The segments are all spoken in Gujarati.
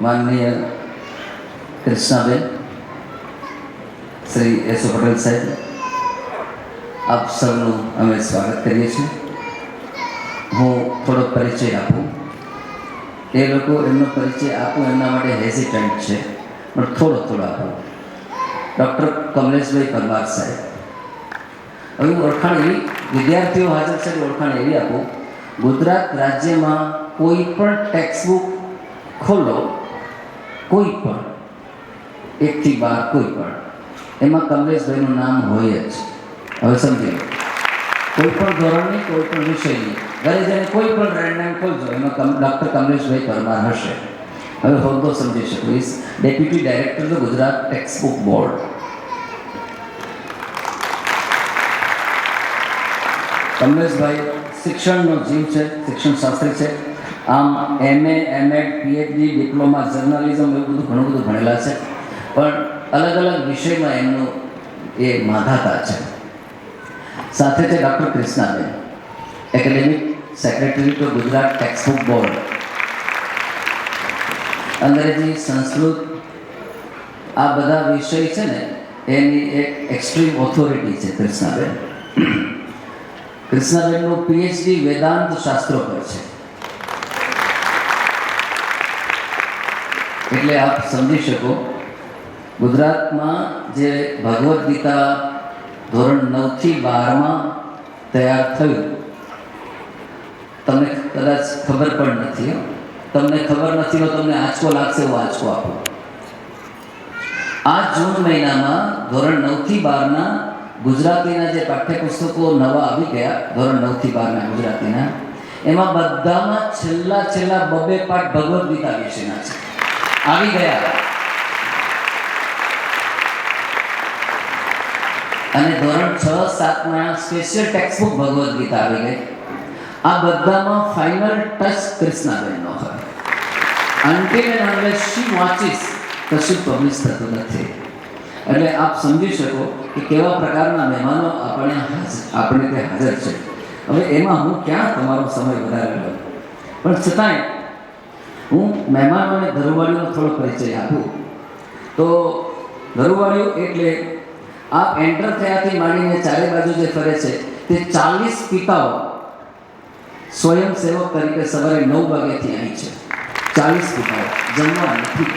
માનનીય કૃષ્ણાબેન, શ્રી એસો પટેલ સાહેબ, આપ સૌનું અમે સ્વાગત કરીએ છીએ. હું થોડો પરિચય આપું. એ લોકો એમનો પરિચય આપું એમના માટે હેઝિટન્ટ છે, પણ થોડો આપું. ડૉક્ટર કમલેશભાઈ પરમાર સાહેબ. હવે ઓળખાણ એવી, વિદ્યાર્થીઓ હાજર છે, ઓળખાણ એવી આપું. ગુજરાત રાજ્યમાં કોઈ પણ ટેક્સ્ટબુક ખોલો, કોઈ પણ 1 થી 12 કોઈ પણ, એમાં કમલેશભાઈનું નામ હોય જ. હવે સમજી લો, કોઈ પણ ધોરણની, કોઈ પણ વિષયની, ઘરે જઈને કોઈ પણ રેન્ડમ ખોલજો, એમાં ડૉક્ટર કમલેશભાઈ પરમાર હશે. હવે હોદ્દો સમજી શકો. Is deputy director the Gujarat textbook board. કમલેશભાઈ શિક્ષણનો જીવ છે, શિક્ષણ શાસ્ત્રી છે. આમ MA, MEd, PhD, diploma, journalism એવું ઘણું બધું ભણેલા છે, પણ અલગ અલગ વિષયમાં એમનું એ માધાતા છે. સાથે છે doctor Krishnaben, academic secretary two Gujarat textbook board. અંગ્રેજી, સંસ્કૃત, આ બધા વિષય છે ને એની એક એક્સ્ટ્રીમ ઓથોરિટી છે કૃષ્ણાબેન. કૃષ્ણાબેનનું PhD વેદાંત શાસ્ત્રો પર છે. એટલે આપ સમજી શકો, ગુજરાતમાં જે ભગવદ્ ગીતા ધોરણ 9 થી 12માં તૈયાર થયું, તમને કદાચ ખબર પણ નથી. તમને ખબર નથી તો તમને આંચકો લાગશે, એવો આંચકો આપો. આ જૂન મહિનામાં ધોરણ 9 થી 12ના ગુજરાતીના જે પાઠ્યપુસ્તકો નવા આવી ગયા, ધોરણ 9 થી 12ના ગુજરાતીના, એમાં બધામાં છેલ્લા 2 પાઠ ભગવદ્ ગીતા વિશેના છે, આવી ગયા. અને ધોરણ 6, 7માં સ્પેશિયલ ટેક્સ્ટબુક ભગવદ્ ગીતા આવી ગઈ. આ બધામાં ફાઇનલ ટચ કૃષ્ણાબેનનો હોય. અનટિલ એન્ડ અનલેસ શી વાંચીસ કશું પબ્લિશ થતું નથી. એટલે આપ સમજી શકો કે કેવા પ્રકારના મહેમાનો આપણે તે હાજર છે. હવે એમાં હું ક્યાં તમારો સમય વધારે લઉં, પણ છતાંય હું મહેમાનોને ધરુવાળીનો થોડો પરિચય આપું. તો ધરુવાળીઓ એટલે આપ એન્ટર થયાથી માંડીને ચારે બાજુ જે ફરે છે તે 40 પિતાઓ સ્વયંસેવક તરીકે સવારે 9 વાગ્યાથી અહીં છે. 40 પિતાઓ જમવા નથી.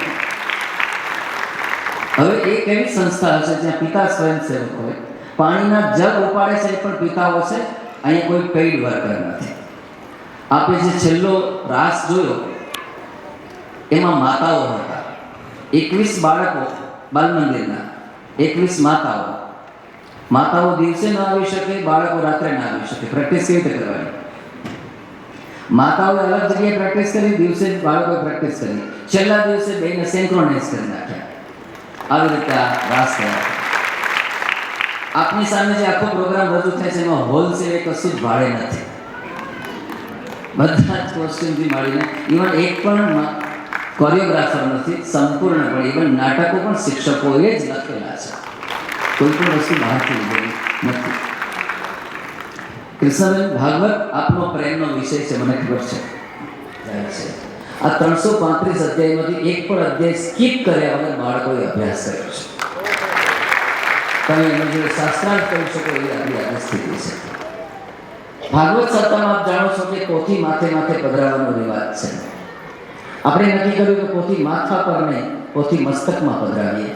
હવે એક એવી સંસ્થા હશે જ્યાં પિતા સ્વયંસેવક હોય, પાણીના જગ ઉપાડે છે એ પણ પિતાઓ છે. અહીંયા કોઈ પેઇડ વર્કર નથી. આપે જે છેલ્લો રાસ જોયો એમાં માતાઓ હતા. 21 બાળકો બાલ મંદિરના, 21 માતાઓ દિવસે ના આવી શકે, બાળકો રાત્રે ના આવી શકે. પ્રેક્ટિસ કેવી રીતે કરવાની? માતાઓએ અલગ જગ્યાએ પ્રેક્ટિસ કરી, દિવસે બાળકોએ પ્રેક્ટિસ કરી. છેલ્લા દિવસે બેને સેન્ક્રોનાઇઝ કરી નાખ્યા. આવી રીતે આ રાસ થયા. આપની સામે જે આખો પ્રોગ્રામ રજૂ થાય છે એમાં હોલસેલ કશું જ ભાડે નથી. બધા જ કોસ્ટ્યુમથી માંડીને ઇવન એક પણ કોરિયોગ્રાફર નથી, સંપૂર્ણપણે. ઇવન નાટકો પણ શિક્ષકોએ જ લખેલા છે, કોઈ પણ વસ્તુ બહારથી લીધેલી નથી. કૃષ્ણબેન, ભાગવત આપનો પ્રેમનો વિષય છે, મને ખબર છે. આ 335 અધ્યાયમાંથી એક પણ અધ્યાય સ્કીપ કર્યા વગર બાળકોએ અભ્યાસ કર્યો છે. તમે એના જોડે શાસ્ત્રાર્થ કરી શકો એવી આપણી આ સ્થિતિ છે. ભાગવત સપ્તાહમાં આપ જાણો છો કે પોથી માથે પધરાવવાનો રિવાજ છે. આપણે નક્કી કર્યું કે પોથી માથા પર નહીં, પોથી મસ્તકમાં પધરાવીએ.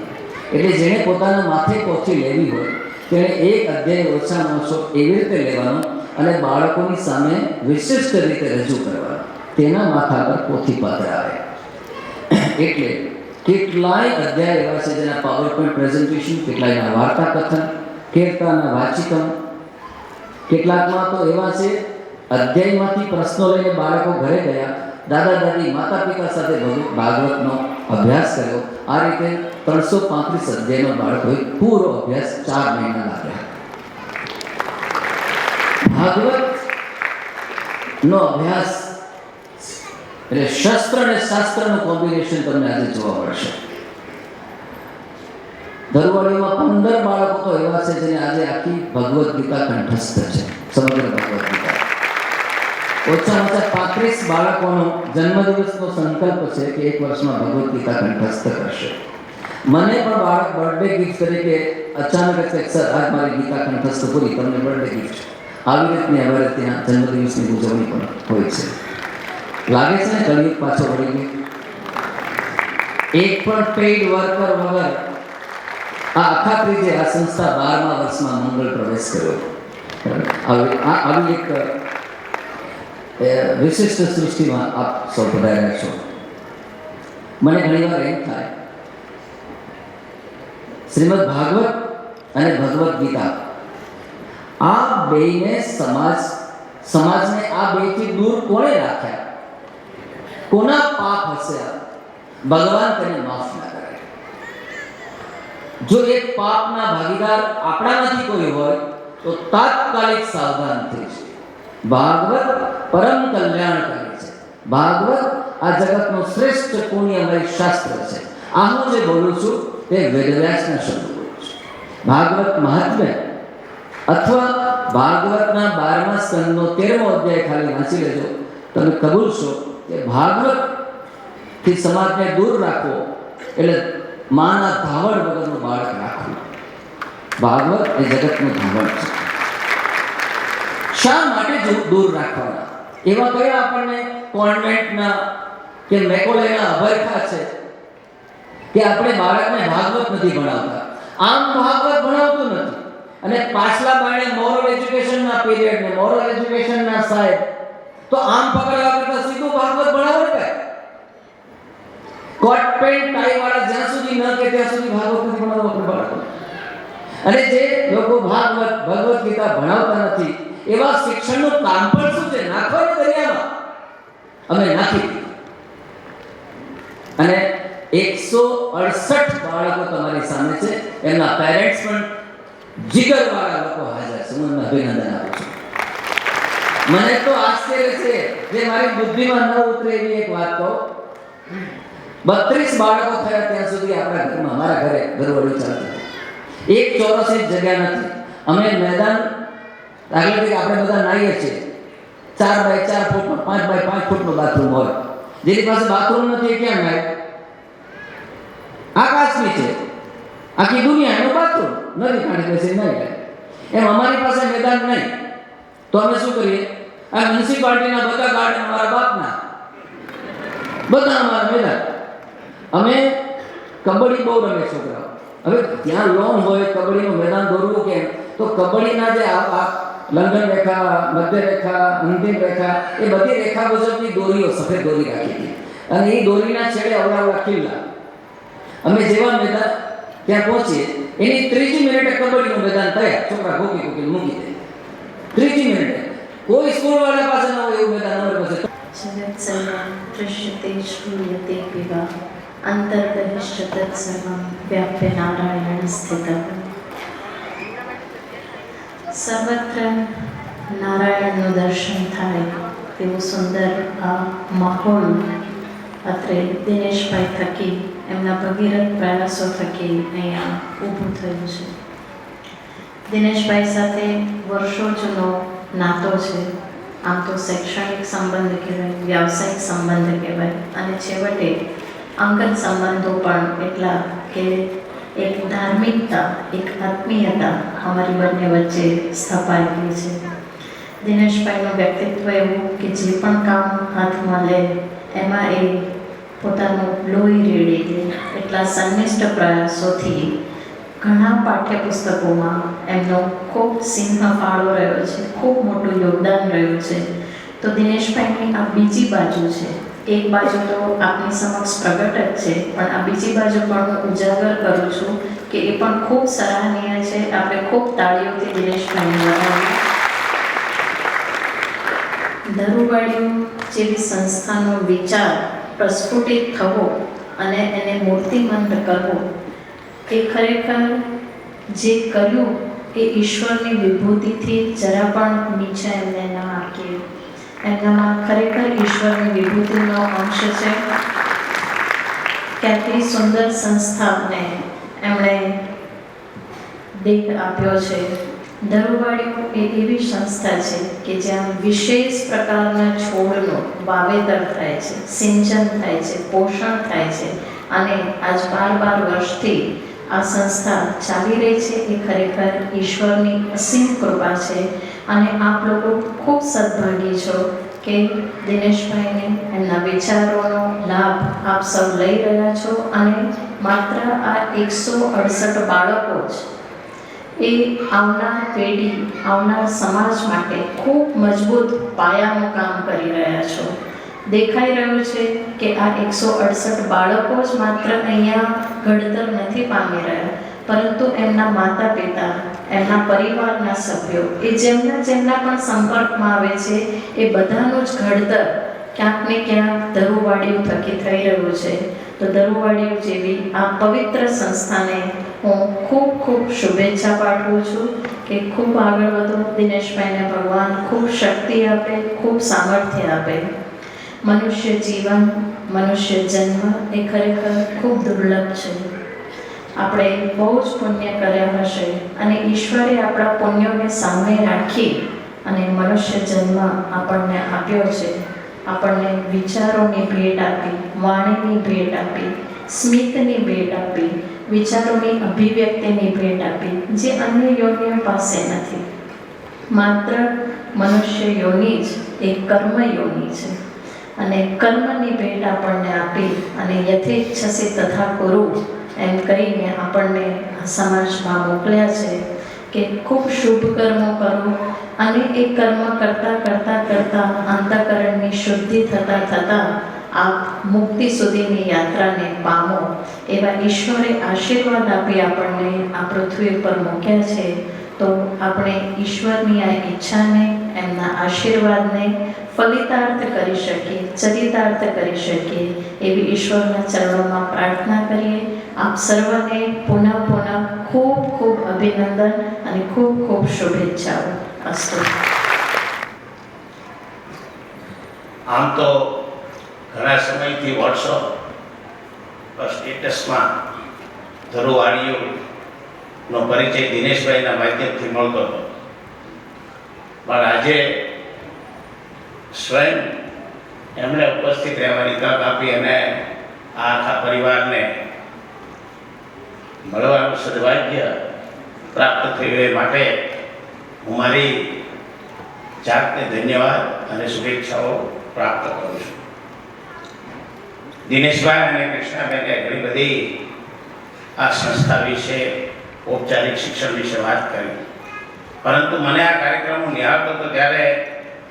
એટલે જેણે પોતાના માથે પોથી લેવી હોય તેણે એક અધ્યાય ઓછામાં ઓછો એવી રીતે લેવાનો અને બાળકોની સામે વિશિષ્ટ રીતે રજૂ કરવાનો. તેના માથા પર પોથી પધરાવે. એટલે કેટલાય અધ્યાય એવા છે જેના પાવરપોઈન્ટ પ્રેઝન્ટેશન, કેટલાયના વાર્તા કથન, કેટલાના વાચિકમ, કેટલાકમાં તો એવા છે અધ્યાયમાંથી પ્રશ્નો લઈને બાળકો ઘરે ગયા, દાદા દાદી માતા પિતા સાથે ભાગવતનો અભ્યાસ કર્યો. આ રીતે 335 અધ્યાયનો બાળકોએ પૂરો અભ્યાસ 4 મહિના લાગ્યા. ભાગવતનો અભ્યાસ એટલે શસ્ત્ર અને શાસ્ત્રનું કોમ્બિનેશન તમને આજે જોવા મળશે. ધરુવાડીમાં 15 બાળકો તો એવા છે જેને આજે આખી ભગવદ્ ગીતા કંઠસ્થ છે, સમગ્ર ભગવદ્ ગીતા. ઓછામાં ઓછા 35 બાળકોનો જન્મદિવસનો સંકલ્પ છે કે 1 વર્ષમાં ભગવદ્ ગીતા કંઠસ્થ કરશે. મને પણ બાળક બર્થડે ગિફ્ટ તરીકે અચાનક જ કે સર આજ મારી ગીતા કંઠસ્થ પૂરી, તમને બર્થડે ગિફ્ટ. આવી રીતની અમારે ત્યાં જન્મદિવસની ઉજવણી પણ હોય છે. લાગે છે ને કળિયુગ પાછો વળી ગયો. એક પણ પેઇડ વર્કર વગર આ અખાત્રીજે આ સંસ્થા 12મા વર્ષમાં મંગળ પ્રવેશ કર્યો. આવી એક વિશિષ્ટ સૃષ્ટિમાં આપ સૌ પધાર્યા છો. મને ઘણીવાર એમ થાય, શ્રીમદ ભાગવત અને ભગવદ્ ગીતા આ બેને સમાજને આ બેથી દૂર કોણે રાખ્યા? કોના પાપ હશે? ભગવાન તેને માફ ના કરે. જો એક પાપના ભાગીદાર આપણામાંથી કોઈ હોય તો તાત્કાલિક સાવધાન થઈ છે. ભાગવત પરમ કલ્યાણકારી છે. ભાગવત આ જગતનો શ્રેષ્ઠ પુણ્યમય શાસ્ત્ર છે. આ હું જે બોલું છું તે વેદવ્યાસના શબ્દો બોલું છું. ભાગવત મહાત્મ્ય અથવા ભાગવતના 12મા સ્કંદનો 13મો અધ્યાય ખાલી વાંચી લેજો, તમે કબૂલશો કે ભાગવત થી સમાજને દૂર રાખવો એટલે માના ધાવણ વગરનું બાળક રાખવું. ભાગવત એ જગતનું ધાવણ છે. શા માટે દૂર રાખવાના? એવા કયા આપણને કોન્વેન્ટના કે મેકોલેના અભયખા છે કે આપણે બાળકને ભાગવત નથી ભણાવતા? આમ ભાગવત ભણાવતું નથી અને પાછલા બાણે મોરલ એજ્યુકેશનના પીરિયડ ને મોરલ એજ્યુકેશનના સાહેબ તો આમ પકડવા કરતા સીધું ભાગવત ભણાવો ને. કોટ પેન્ટ ટાઈ વાળા જ્યાં સુધી ન કે ત્યાં સુધી ભાગવત નથી ભણાવવા આપણે બાળકો. અને જે લોકો ભગવદ્ ગીતા ભણાવતા નથી એવા શિક્ષણનું કામ પણ શું છે? નાખવાની દરિયામાં. અમે નાખી અને 168 બાળકો તમારી સામે છે. એમના પેરેન્ટ્સ પણ જીગરવાળા લોકો હાજર છે. હું એમને અભિનંદન આપું છું. મને તો આશ્ચર્ય છે, જે મારી બુદ્ધિમાં ન ઉતરે એવી એક વાત કહું. 32 બાળકો થયા ત્યાં સુધી આપણા ઘરમાં, મારા ઘરે ઘરવાળી ચાલતી. એક ચોરસની જગ્યા નથી. અમે મેદાન દાખલા તરીકે આપણે બધા નાહીએ છીએ 4 બાય 4 ફૂટનો 5 બાય 5 ફૂટનો બાથરૂમ હોય. જેની પાસે બાથરૂમ નથી ક્યાં નાય? આકાશની છે આખી દુનિયાનું બાથરૂમ, નદી કાંઠે બેસી નહીં. એમ અમારી પાસે મેદાન નહીં તો અમે શું કરીએ? આ મ્યુનિસિપાલિટીના બધા ગાર્ડન અમારા બાપના, બધા અમારા મેદાન. અમે કબડ્ડી બહુ રમે છોકરાઓ. હવે ત્યાં લોન હોય કબડ્ડીનું મેદાન દોરવું કેમ? તો કબડ્ડીના જે લંઘન રેખા, મધ્ય રેખા, અંતિમ રેખા, એ બધી રેખા મુજબની દોરીઓ સફેદ દોરી રાખી હતી અને એ દોરીના છેડે અવળાવડા ખીલ્લા. અમે જેવા મેદાન ત્યાં પહોંચીએ એની 3જી મિનિટે કબડ્ડીનું મેદાન તૈયાર, છોકરા ભૂકી ભૂકી મૂકી દે. 3જી મિનિટે કોઈ સ્કૂલ વાળા પાસે ન હોય એવું મેદાન અમારી પાસે. જગત સર્વં દૃશ્યતે શ્રૂયતે વિવા અંતર્બહિશ્ચ તત્સર્વં વ્યાપ્ય નારાયણ સ્થિતઃ. સર્વત્ર નારાયણનું દર્શન થાય તેવું સુંદર આ માહોલ અત્રે દિનેશભાઈ થકી, એમના ભગીરથ પ્રયાસો થકી અહીંયા ઊભું થયું છે. દિનેશભાઈ સાથે વર્ષો જૂનો નાતો છે. આમ તો શૈક્ષણિક સંબંધ કહેવાય, વ્યાવસાયિક સંબંધ કહેવાય અને છેવટે અંગત સંબંધો પણ એટલા કે એક ધાર્મિકતા, એક આત્મીયતા અમારી બંને વચ્ચે સ્થપાયેલી છે. દિનેશભાઈનું વ્યક્તિત્વ એવું કે જે પણ કામ હાથમાં લે એમાં એ પોતાનું લોહી રેડી દે. એટલા સંનિષ્ઠ પ્રયાસોથી ઘણા પાઠ્યપુસ્તકોમાં એમનો ખૂબ સિંહ ફાળો રહ્યો છે, ખૂબ મોટું યોગદાન રહ્યું છે. તો દિનેશભાઈની આ બીજી બાજુ છે. એક બાજુ તો આપની સમક્ષ પ્રગટ જ છે, પણ આ બીજી બાજુ પણ હું ઉજાગર કરું છું કે એ પણ ખૂબ સરાહનીય છે. આપણે ખૂબ તાળીઓથી દિનેશભાઈને વધાવીએ. ધરુવાડીઓ જેવી સંસ્થાનો વિચાર પ્રસ્ફુટિત થવો અને એને મૂર્તિમંત કરવો, એ ખરેખર જે કર્યું એ ઈશ્વરની વિભૂતિથી જરા પણ નીચે એમને ન આંકીએ. એમનામાં ખરેખર ઈશ્વરની વિભૂતિનો અંશ છે કે આટલી સુંદર સંસ્થાને એમણે દેહ આપ્યો છે. ધરુવાડીઓ એ એવી સંસ્થા છે કે જ્યાં વિશેષ પ્રકારના છોડનું વાવેતર થાય છે, સિંચન થાય છે, પોષણ થાય છે અને આજ 12 વર્ષથી આ સંસ્થા ચાલી રહી છે. એ ખરેખર ઈશ્વરની અસીમ કૃપા છે અને આપ લોકો ખૂબ સદભાગી છો કે દિનેશભાઈને એમના વિચારોનો લાભ આપ સૌ લઈ રહ્યા છો અને માત્ર આ 168 બાળકો જ એ આવનાર પેઢી, આવનાર સમાજ માટે ખૂબ મજબૂત પાયાનું કામ કરી રહ્યા છો. દેખાઈ રહ્યું છે કે આ 168 બાળકો જ માત્ર અહીંયા ઘડતર નથી પામી રહ્યા, પરંતુ એમના માતા પિતા, એમના પરિવારના સભ્યો, એ જેમના પણ સંપર્કમાં આવે છે એ બધાનું જ ઘડતર ક્યાંક ને ક્યાંક ધરુવાડીઓ થકી થઈ રહ્યું છે. તો ધરુવાડીઓ જેવી આ પવિત્ર સંસ્થાને હું ખૂબ ખૂબ શુભેચ્છા પાઠવું છું કે ખૂબ આગળ વધો. દિનેશભાઈને ભગવાન ખૂબ શક્તિ આપે, ખૂબ સામર્થ્ય આપે. મનુષ્ય જીવન, મનુષ્ય જન્મ એ ખરેખર ખૂબ દુર્લભ છે. આપણે બહુ જ પુણ્ય કર્યા હશે અને ઈશ્વરે આપણા પુણ્યોને સામે રાખી અને મનુષ્ય જન્મ આપણને આપ્યો છે. આપણને વિચારોની ભેટ આપી, વાણીની ભેટ આપી, સ્મિતની ભેટ આપી, વિચારોની અભિવ્યક્તિની ભેટ આપી, જે અન્ય યોનિઓ પાસે નથી. માત્ર મનુષ્ય યોનિ જ એ કર્મ યોનિ છે અને કર્મની ભેટ આપણને આપી અને યથેચ્છસી તથા કુરુ એમ કહીને આપણને સમાજમાં મોકલ્યા છે કે ખૂબ શુભ કર્મો કરો અને એ કર્મ કરતાં અંતઃકરણની શુદ્ધિ થતાં આપ મુક્તિ સુધીની યાત્રાને પામો. એવા ઈશ્વરે આશીર્વાદ આપી આપણને આ પૃથ્વી ઉપર મૂક્યા છે. તો આપણે ઈશ્વરની આ ઈચ્છાને, એમના આશીર્વાદને ફલિતાર્થ કરી શકીએ, ચરિતાર્થ કરી શકીએ એવી ઈશ્વરના ચરણોમાં પ્રાર્થના કરીએ. આપ સર્વને પુનઃ ખૂબ ખૂબ અભિનંદન અને ખૂબ ખૂબ શુભેચ્છાઓ. અસ્તુ. આમ તો ઘણા સમયથી વોટ્સઅપ સ્ટેટસમાં ધરુવાડીઓનો પરિચય દિનેશભાઈના માધ્યમથી મળતો હતો, પણ આજે સ્વયં એમણે ઉપસ્થિત રહેવાની તક આપી અને આ આખા પરિવારને મળવાનું સદભાગ્ય પ્રાપ્ત થયું. એ માટે હું મારી જાતને ધન્યવાદ અને શુભેચ્છાઓ પ્રાપ્ત કરું છું. દિનેશભાઈ અને કૃષ્ણાબેને ઘણી બધી આ સંસ્થા વિશે, ઔપચારિક શિક્ષણ વિશે વાત કરી, પરંતુ મને આ કાર્યક્રમ નિહાળતો હતો ત્યારે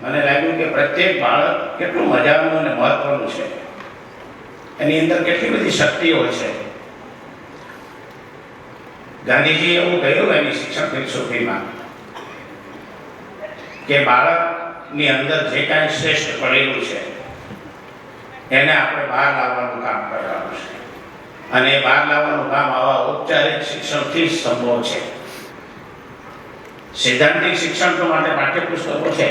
મને લાગ્યું કે પ્રત્યેક બાળક કેટલું મજાનું અને મહત્વનું છે, એની અંદર કેટલી બધી શક્તિઓ છે. ગાંધીજી એવું કહ્યું એની શિક્ષણ ફિલસૂફીમાં કે બાળકની અંદર જે કાંઈ શ્રેષ્ઠ પડેલું છે એને આપણે બહાર લાવવાનું કામ કરવાનું છે અને એ બહાર લાવવાનું કામ આવા ઔપચારિક શિક્ષણથી જ સંભવ છે. સૈદ્ધાંતિક શિક્ષણ તો માટે પાઠ્યપુસ્તકો છે.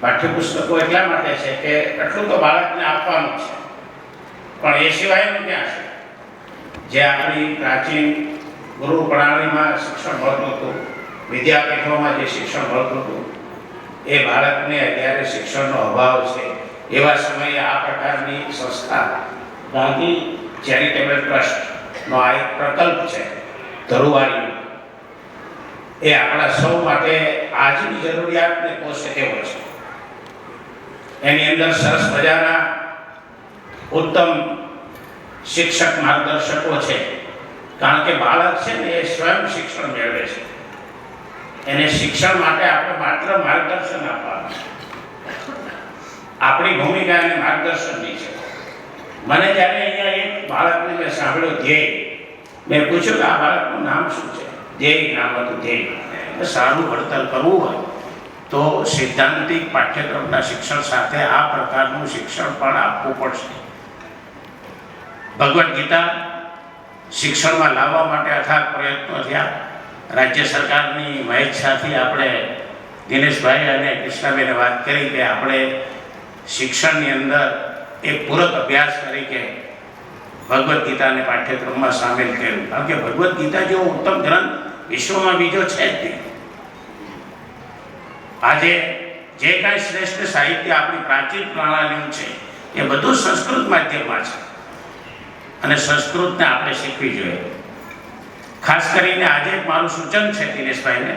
પાઠ્યપુસ્તકો એટલા માટે છે કે એટલું તો બાળકને આપવાનું છે, પણ એ સિવાયનું ક્યાં છે? જે આપણી પ્રાચીન ગુરુ પ્રણાલીમાં શિક્ષણ મળતું હતું, વિદ્યાપીઠોમાં જે શિક્ષણ મળતું હતું, એ બાળકને અત્યારે શિક્ષણનો અભાવ છે. એવા સમયે આ પ્રકારની સંસ્થા ગાંધી ચેરિટેબલ ટ્રસ્ટનો આ એક પ્રકલ્પ છે ધરુવાડીઓ, એ આપણા સૌ માટે આજની જરૂરિયાતને પોષે એવો છે. એની અંદર સરસ મજાના ઉત્તમ શિક્ષક માર્ગદર્શકો છે, કારણ કે બાળક છે ને એ સ્વયં શિક્ષણ મેળવે છે. એને શિક્ષણ માટે આપણે માત્ર માર્ગદર્શન આપવાનું છે. આપણી ભૂમિકા એને માર્ગદર્શનની છે. મને જ્યારે અહીંયા એક બાળકને મેં સાંભળ્યો ધ્યેય, મેં પૂછ્યું કે આ બાળકનું નામ શું છે? ધ્યેય નામ હતું. ધ્યેય સારું ઘડતર કરવું હોય તો સૈદ્ધાંતિક પાઠ્યક્રમના શિક્ષણ સાથે આ પ્રકારનું શિક્ષણ પણ આપવું પડશે. ભગવદ્ ગીતા શિક્ષણમાં લાવવા માટે અથાગ પ્રયત્નો થયા. રાજ્ય સરકારની મહેચ્છાથી આપણે દિનેશભાઈ અને કૃષ્ણાબેને વાત કરી કે આપણે શિક્ષણની અંદર એક પૂરક અભ્યાસ તરીકે ભગવદ્ ગીતાને પાઠ્યક્રમમાં સામેલ કર્યું, કારણ કે ભગવદ્ ગીતા જેવો ઉત્તમ ગ્રંથ વિશ્વમાં બીજો છે જ નહીં. આજે જે કાંઈ શ્રેષ્ઠ સાહિત્ય આપણી પ્રાચીન પ્રણાલીનું છે એ બધું સંસ્કૃત માધ્યમમાં છે અને સંસ્કૃતને આપણે શીખવી જોઈએ. ખાસ કરીને આજે મારું સૂચન છે દિનેશભાઈને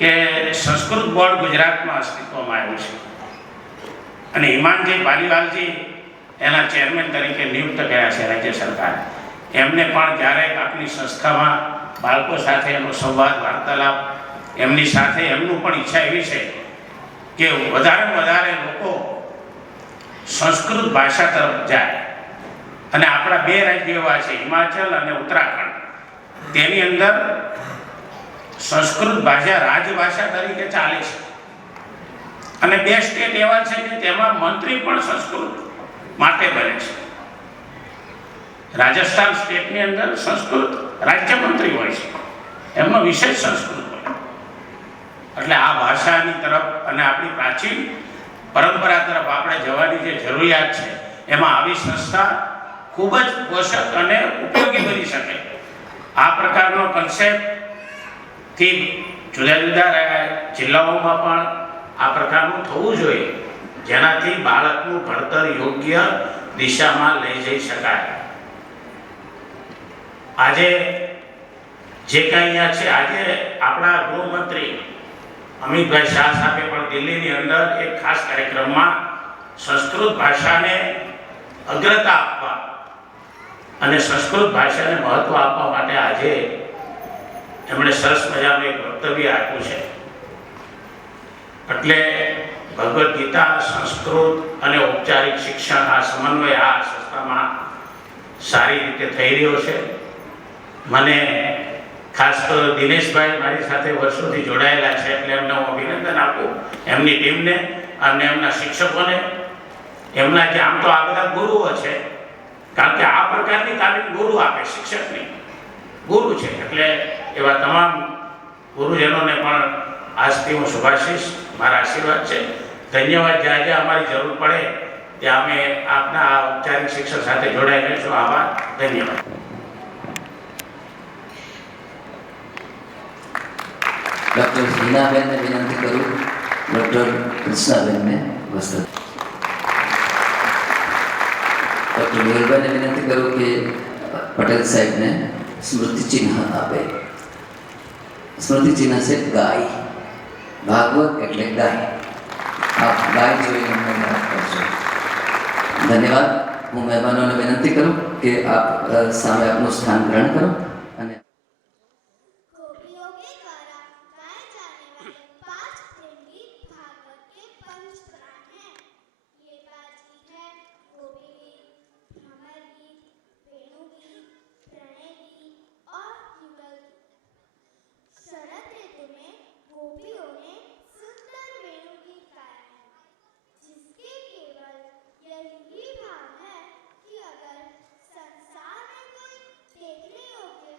કે સંસ્કૃત બોર્ડ ગુજરાતમાં અસ્તિત્વમાં આવ્યું છે અને હિમાંજી પાલીવાલજી એના ચેરમેન તરીકે નિયુક્ત કર્યા છે રાજ્ય સરકારે. એમને પણ ક્યારેક આપણી સંસ્થામાં બાળકો સાથે એનો સંવાદ વાર્તાલાપ એમની સાથે એમનું પણ ઈચ્છા એવી છે કે વધારે લોકો સંસ્કૃત ભાષા તરફ જાય. અને આપણા બે રાજ્યો એવા છે હિમાચલ અને ઉત્તરાખંડ, તેની અંદર સંસ્કૃત ભાષા રાજભાષા તરીકે ચાલે છે અને બે સ્ટેટ એવા છે કે તેમાં મંત્રી પણ સંસ્કૃત માટે બને છે. રાજસ્થાન સ્ટેટની અંદર સંસ્કૃત રાજ્યમંત્રી હોય છે, એમનો વિષય સંસ્કૃત હોય. એટલે આ ભાષાની તરફ અને આપણી પ્રાચીન પરંપરા તરફ આપણે જવાની જે જરૂરિયાત છે એમાં આવી સંસ્થા ખૂબ જ પોષક અને ઉપયોગી બની શકે. આ પ્રકારનો કન્સેપ્ટથી જુદા જુદા જિલ્લાઓમાં પણ આ પ્રકારનું થવું જોઈએ, જેનાથી બાળકનું ભણતર યોગ્ય દિશામાં લઈ જઈ શકાય. આજે જે કંઈ અહીંયા છે, આજે આપણા ગૃહમંત્રી અમિતભાઈ શાહ સાહેબે પણ દિલ્હીની અંદર એક ખાસ કાર્યક્રમમાં સંસ્કૃત ભાષાને અગ્રતા આપવા અને સંસ્કૃત ભાષાને મહત્વ આપવા માટે આજે એમણે સરસ મજાનું એક વક્તવ્ય આપ્યું છે. એટલે ભગવદ્ ગીતા, સંસ્કૃત અને ઔપચારિક શિક્ષણ આ સમન્વય આ સંસ્થામાં સારી રીતે થઈ રહ્યો છે. મને ખાસ તો દિનેશભાઈ મારી સાથે વર્ષોથી જોડાયેલા છે એટલે એમને હું અભિનંદન આપું, એમની ટીમને અને એમના શિક્ષકોને. એમના જે આમ તો આ બધા ગુરુઓ છે, કારણ કે આ પ્રકારની તાલીમ ગુરુ આપે, શિક્ષકની ગુરુ છે. એટલે એવા તમામ ગુરુજનોને પણ આજથી હું શુભાશીષ, મારા આશીર્વાદ છે. ધન્યવાદ. જ્યાં જ્યાં અમારી જરૂર પડે ત્યાં અમે આપના આ ઔપચારિક શિક્ષણ સાથે જોડાઈ રહીશું. આભાર. ધન્યવાદ. ડૉક્ટર હિનાબેનને વિનંતી કરું, ડૉક્ટર કૃષ્ણાબેનને વસ્ત્ર. ડૉક્ટર મેહુલભાઈને વિનંતી કરું કે પટેલ સાહેબને સ્મૃતિ ચિહ્ન આપે. સ્મૃતિ ચિહ્ન છે ગાય. ભાગવત એટલે ગાય. આપ ગાય જોઈને અમને યાદ કરશો. ધન્યવાદ. હું મહેમાનોને વિનંતી કરું કે આપ સામે આપનું સ્થાન ગ્રહણ કરો અને यही भाव है कि अगर संसार में कोई देखने योग्य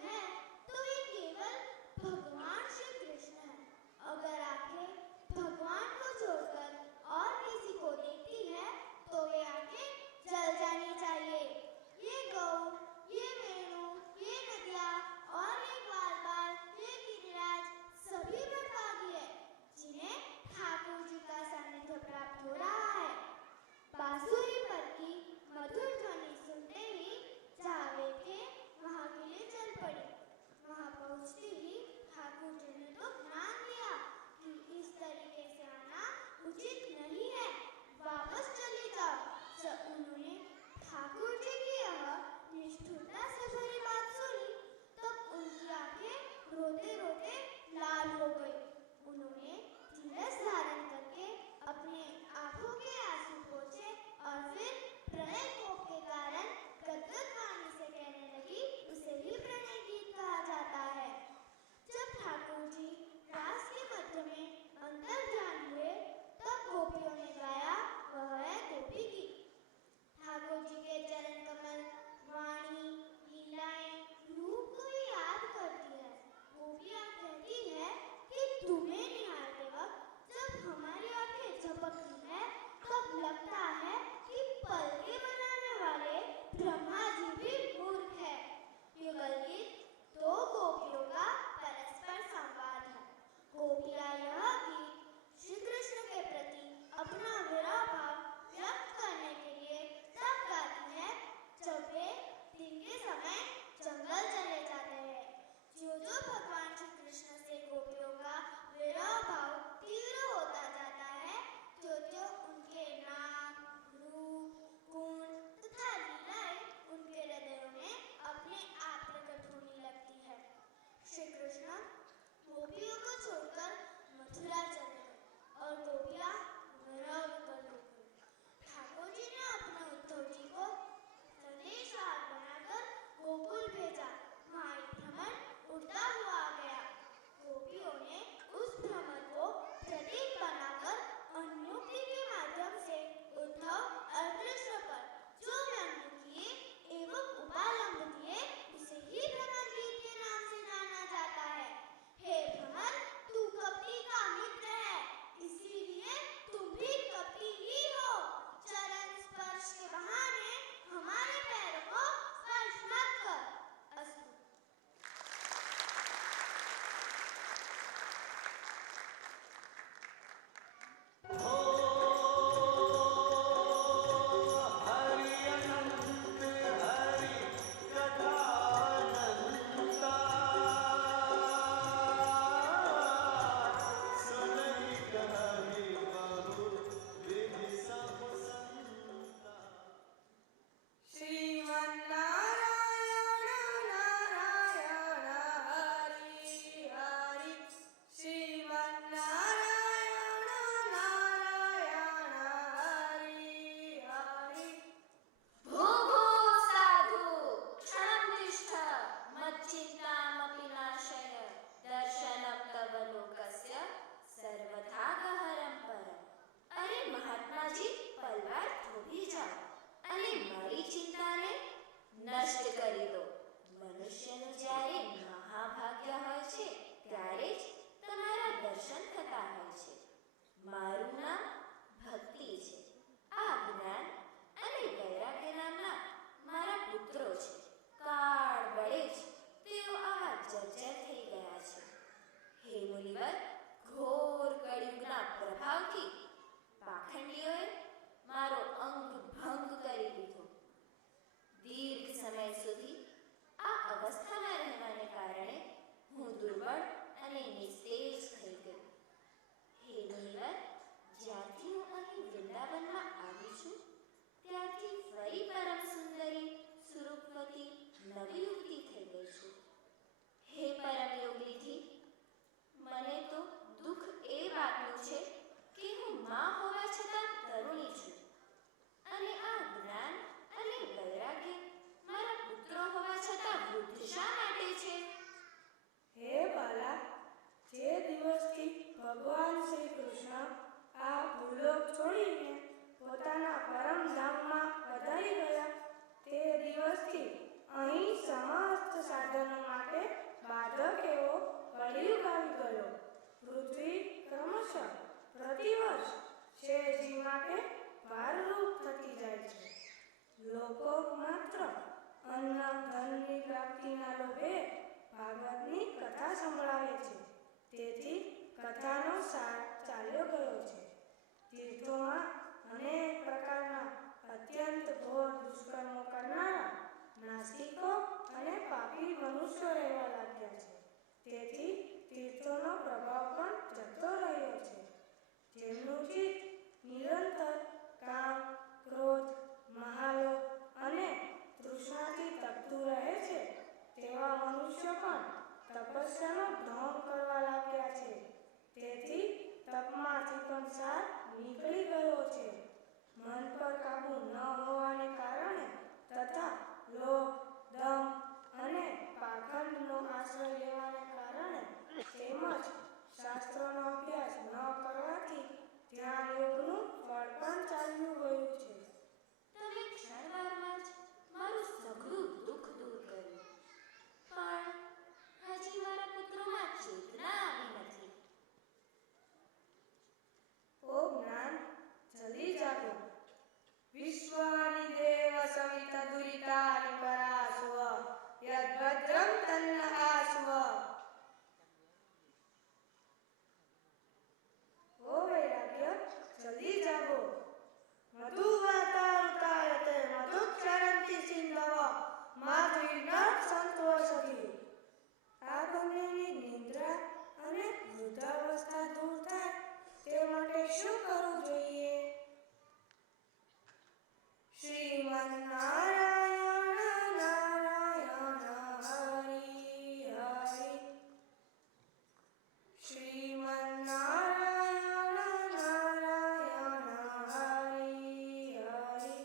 માં હોવા છતાં તરુણી છું, અને આ જ્ઞાન અને વૈરાગ્ય મારા પુત્રો હોવા છતાં વૃદ્ધ શા માટે છે? હે બાલા, જે દિવસથી ભગવાન શ્રી કૃષ્ણ આ ભૂલોક છોડીને પોતાના પરમધામમાં પધારી ગયા, તે દિવસથી અહીં સમસ્ત સાધનો માટે બાધક એવો કળિયુગ આવી ગયો. પૃથ્વી ક્રમશઃ પ્રતિવર્ષ શેરજી માટે ભારરૂપ થતી જાય છે. લોકો માત્ર અન્ન ધનની પ્રાપ્તિના લોભે ભાગવતની કથા સંભળાવે છે. તેથી કથાનો સાર ચાલ્યો ગયો છે. તીર્થોમાં અનેક પ્રકારના અત્યંત ઘોર દુષ્કર્મો કરનારા નાસ્તિકો અને પાપી મનુષ્યો રહેવા લાગ્યા છે. તેથી તીર્થોનો પ્રભાવ પણ જતો રહ્યો છે. જેમનું ચિત્ત નિરંતર કામ, ક્રોધ, મહાલો અને તૃષ્ણાથી તપતું રહે છે, તેવા મનુષ્યો પણ તપસ્યાનો ઢોંગ કરવા લાગ્યા છે. તેથી તપમાંથી પણ સાર નીકળી ગયો છે. મન પર કાબુ ન હોવાને કારણે તથા લોભ, દંભ અને પાખંડનો આશ્રય લેવાને કારણે તેમજ શાસ્ત્રોનો અભ્યાસ ન કરવાથી ધ્યાન યોગનું ફળ પણ ચાલ્યું ગયું છે. તમે ક્ષણવારમાં જ મારું સઘળું દુઃખ દૂર કર્યું, પણ હજી મારા પુત્રોમાં ચેતના આવી નથી. ઓ જ્ઞાન, જલ્દી જાગો. વિશ્વાનિ દેવ સવિત દુરિતાનિ પરાસ્વ યદ્ભદ્રમ તન્ન આસ્વ. ઓ વૈરાગ્ય, જલ્દી જાગો. મધુવાતારુતાયતે મધુક્ષરંતિ સિંધવ માધુર્નઃ સંતોષતિ. આ બંનેની નિંદ્રા અને વૃદ્ધાવસ્થા દૂર થાય તે માટે શું કરવું જોઈએ? શ્રીમન્નારાયણ નારાયણ હરિ હરિ. શ્રીમન્નારાયણ નારાયણ હરિ હરિ.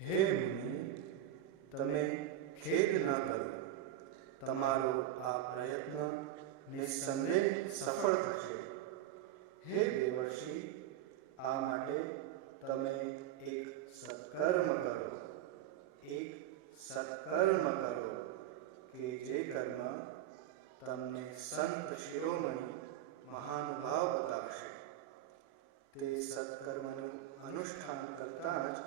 હે મુનિ, તમે ખેદ ન કરો. તમારો આ પ્રયત્ન નિસ્સંદેહ સફળ થશે. હે દેવર્ષિ, આ માટે તમે એક સત્કર્મ કરો. એક સત્કર્મ કરો કે જે કર્મ તમને સંત શિરોમણી મહાનુભાવ બતાવશે. તે સત્કર્મનું અનુષ્ઠાન કરતાં જ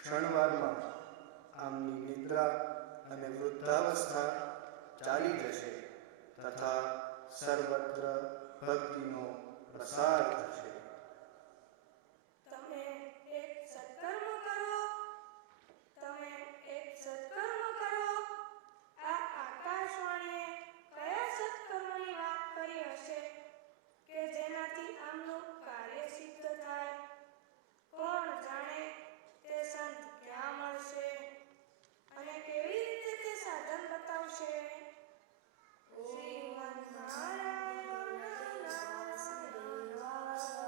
ક્ષણવારમાં આમની નિદ્રા અને વૃદ્ધાવસ્થા ચાલી જશે તથા સર્વત્ર ભક્તિનો પ્રસાર થશે. તમે એક સત્કર્મ કરો. તમે એક સત્કર્મ કરો. આ આકાશવાણીએ કયા સત્કર્મની વાત કરી હશે કે જેનાથી આમનું કાર્ય સિદ્ધ થાય? કોણ જાણે તે સંત ક્યાં મળશે અને કેવી રીતે તે સાધન બતાવશે? શ્રીમન્નારાયણ નારાયણ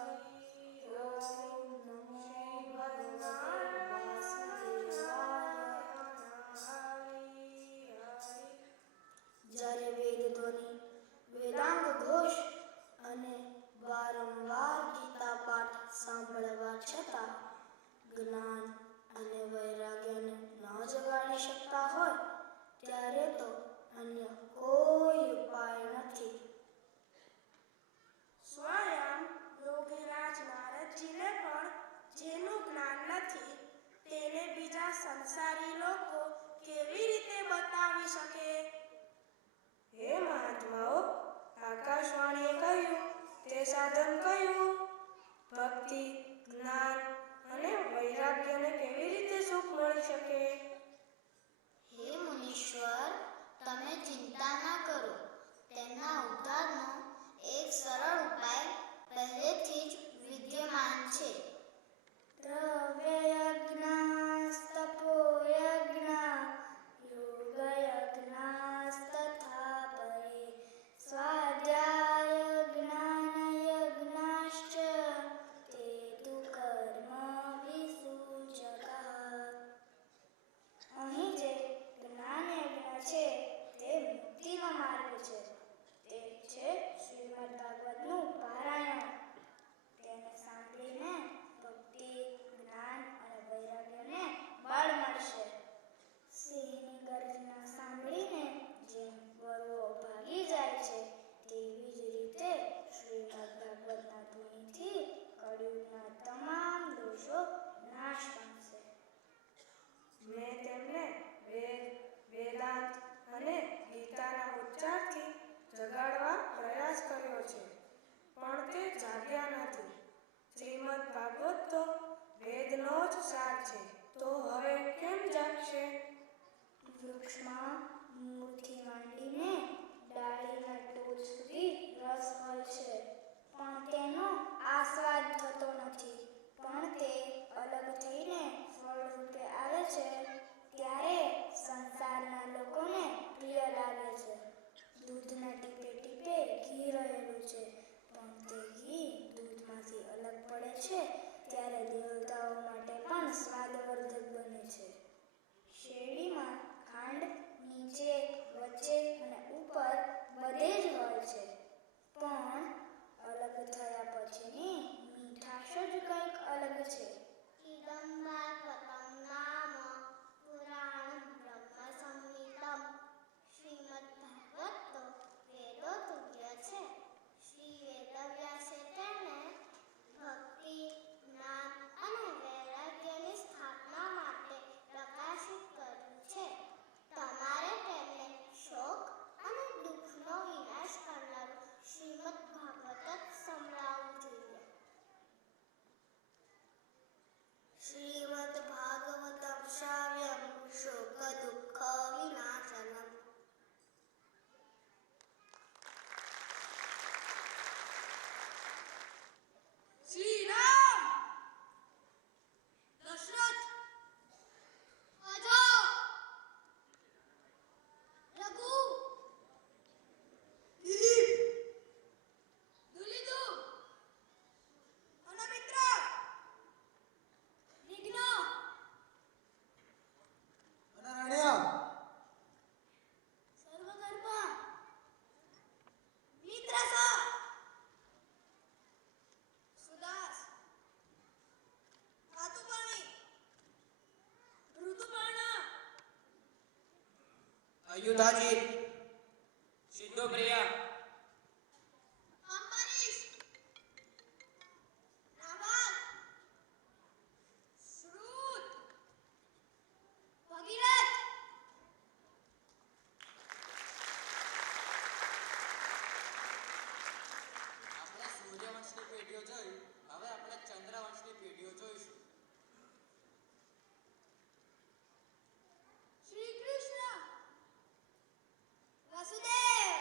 જ સાર છે. તો હવે કેમ જાગશે? વૃક્ષમાં મૂળથી માંડીને ડાળીના ટોચ સુધી રસ હોય છે, પણ તેનો આસ્વાદ થતો નથી. પણ તે અલગ થઈને ફળ રૂપે આવે છે ત્યારે સંસારના લોકોને પ્રિય લાગે છે. દૂધના ટીપે ટીપે ઘી રહેલું છે, પણ તે ઘી દૂધમાંથી અલગ પડે છે ત્યારે દેવતાઓ માટે પણ સ્વાદવર્ધક બને છે. શેરડીમાં ખાંડ નીચે, વચ્ચે અને ઉપર બધે જ હોય છે, પણ અલગ થયા પછીની મીઠાશ જ કંઈક અલગ છે. ઇદમ્બાર્કતં નામ પુરાણ બ્રહ્મ સંહિતમ. શ્રીમદ્ ભાગવત તો વેદો તુલ્ય છે. શ્રી વેદવ્યાસે તેને ભક્તિ, જ્ઞાન અને વૈરાગ્યની સ્થાપના માટે પ્રકાશિત કર્યું છે. તમારે તેમને શોક અને દુઃખનો વિનાશ કરનારું શ્રીમદ્ ભાગવત જ સંભળાવવું જોઈએ. શ્રીમદ્ ભાગવતમ શ્રાવ્યમ શોક દુઃખ વિનાશનમ. શ્રી રામ, દશરથ, અજો, રઘુ, દિલીપ, દુલિદુ, અનમિત્ર, વિઘ્ન, અનરણ્ય, સર્વકર્મા, મિત્રસા, સુદાસ, ધાતુપર્ણી, ઋતુપર્ણ, અયુધાજી, સિદ્ધોપ્રિયા, અંબરીશ, નાભાગ, શ્રુત, ભગીરથ. આપણે સૂર્યવંશની પેઢીઓ જોઈ, હવે આપણે ચંદ્રવંશની પેઢીઓ જોઈશું. શ્રી કૃષ્ણ, વસુદેવ,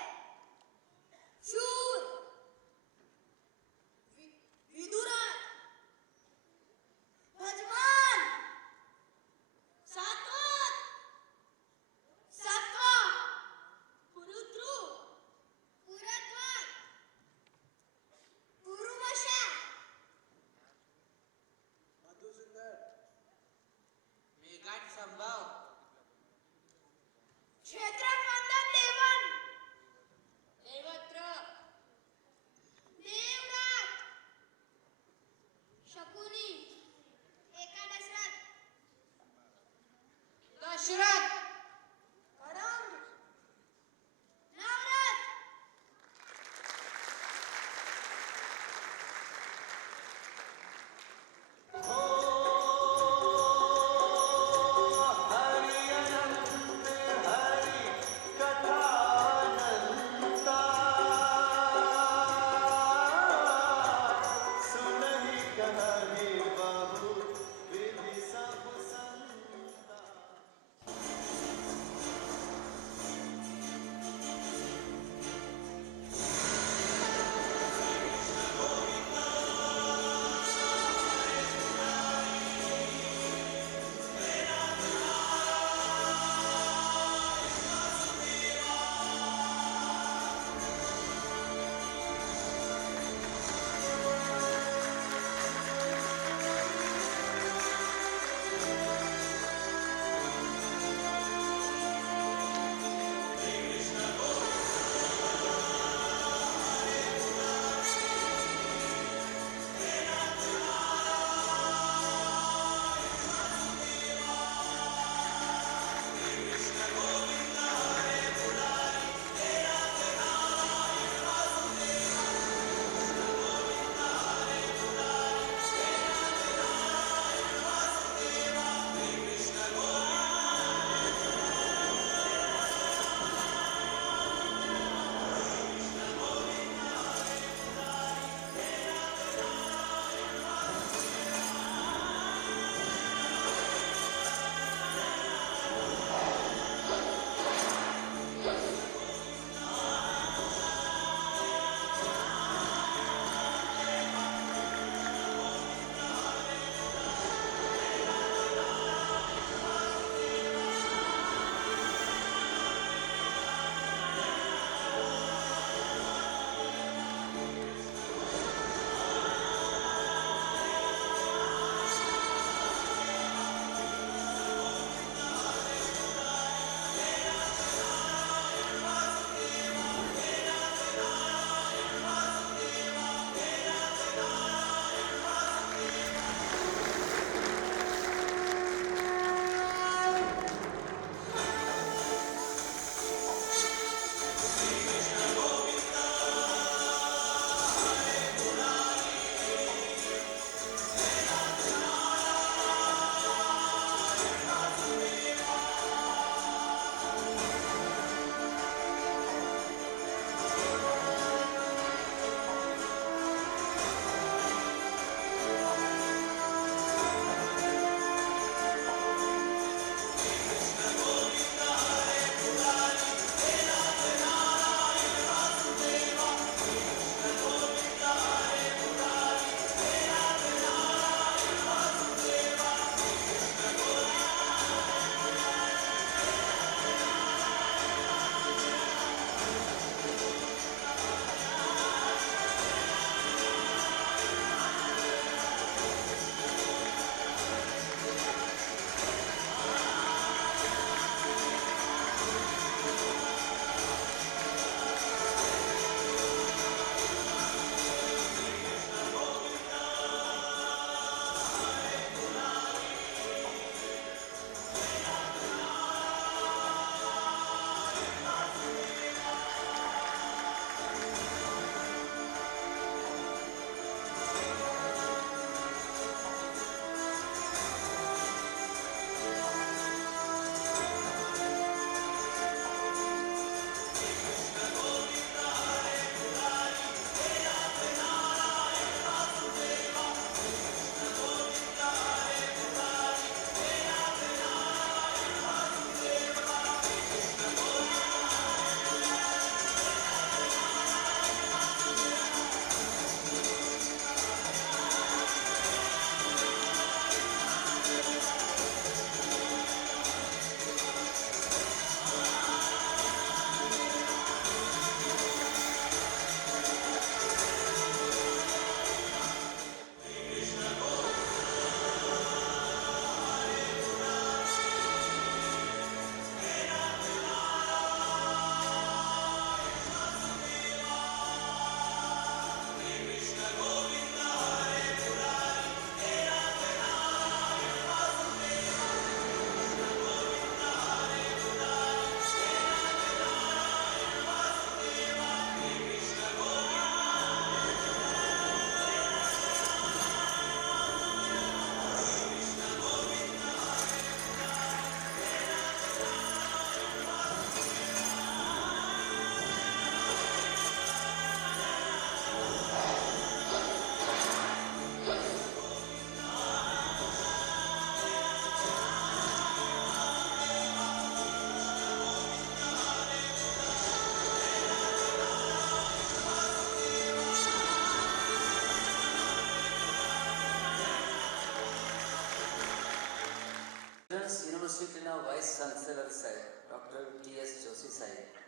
યુનિવર્સિટીના વાઇસ ચાન્સેલર સાહેબ ડૉક્ટર ટી.એસ. જોશી સાહેબ,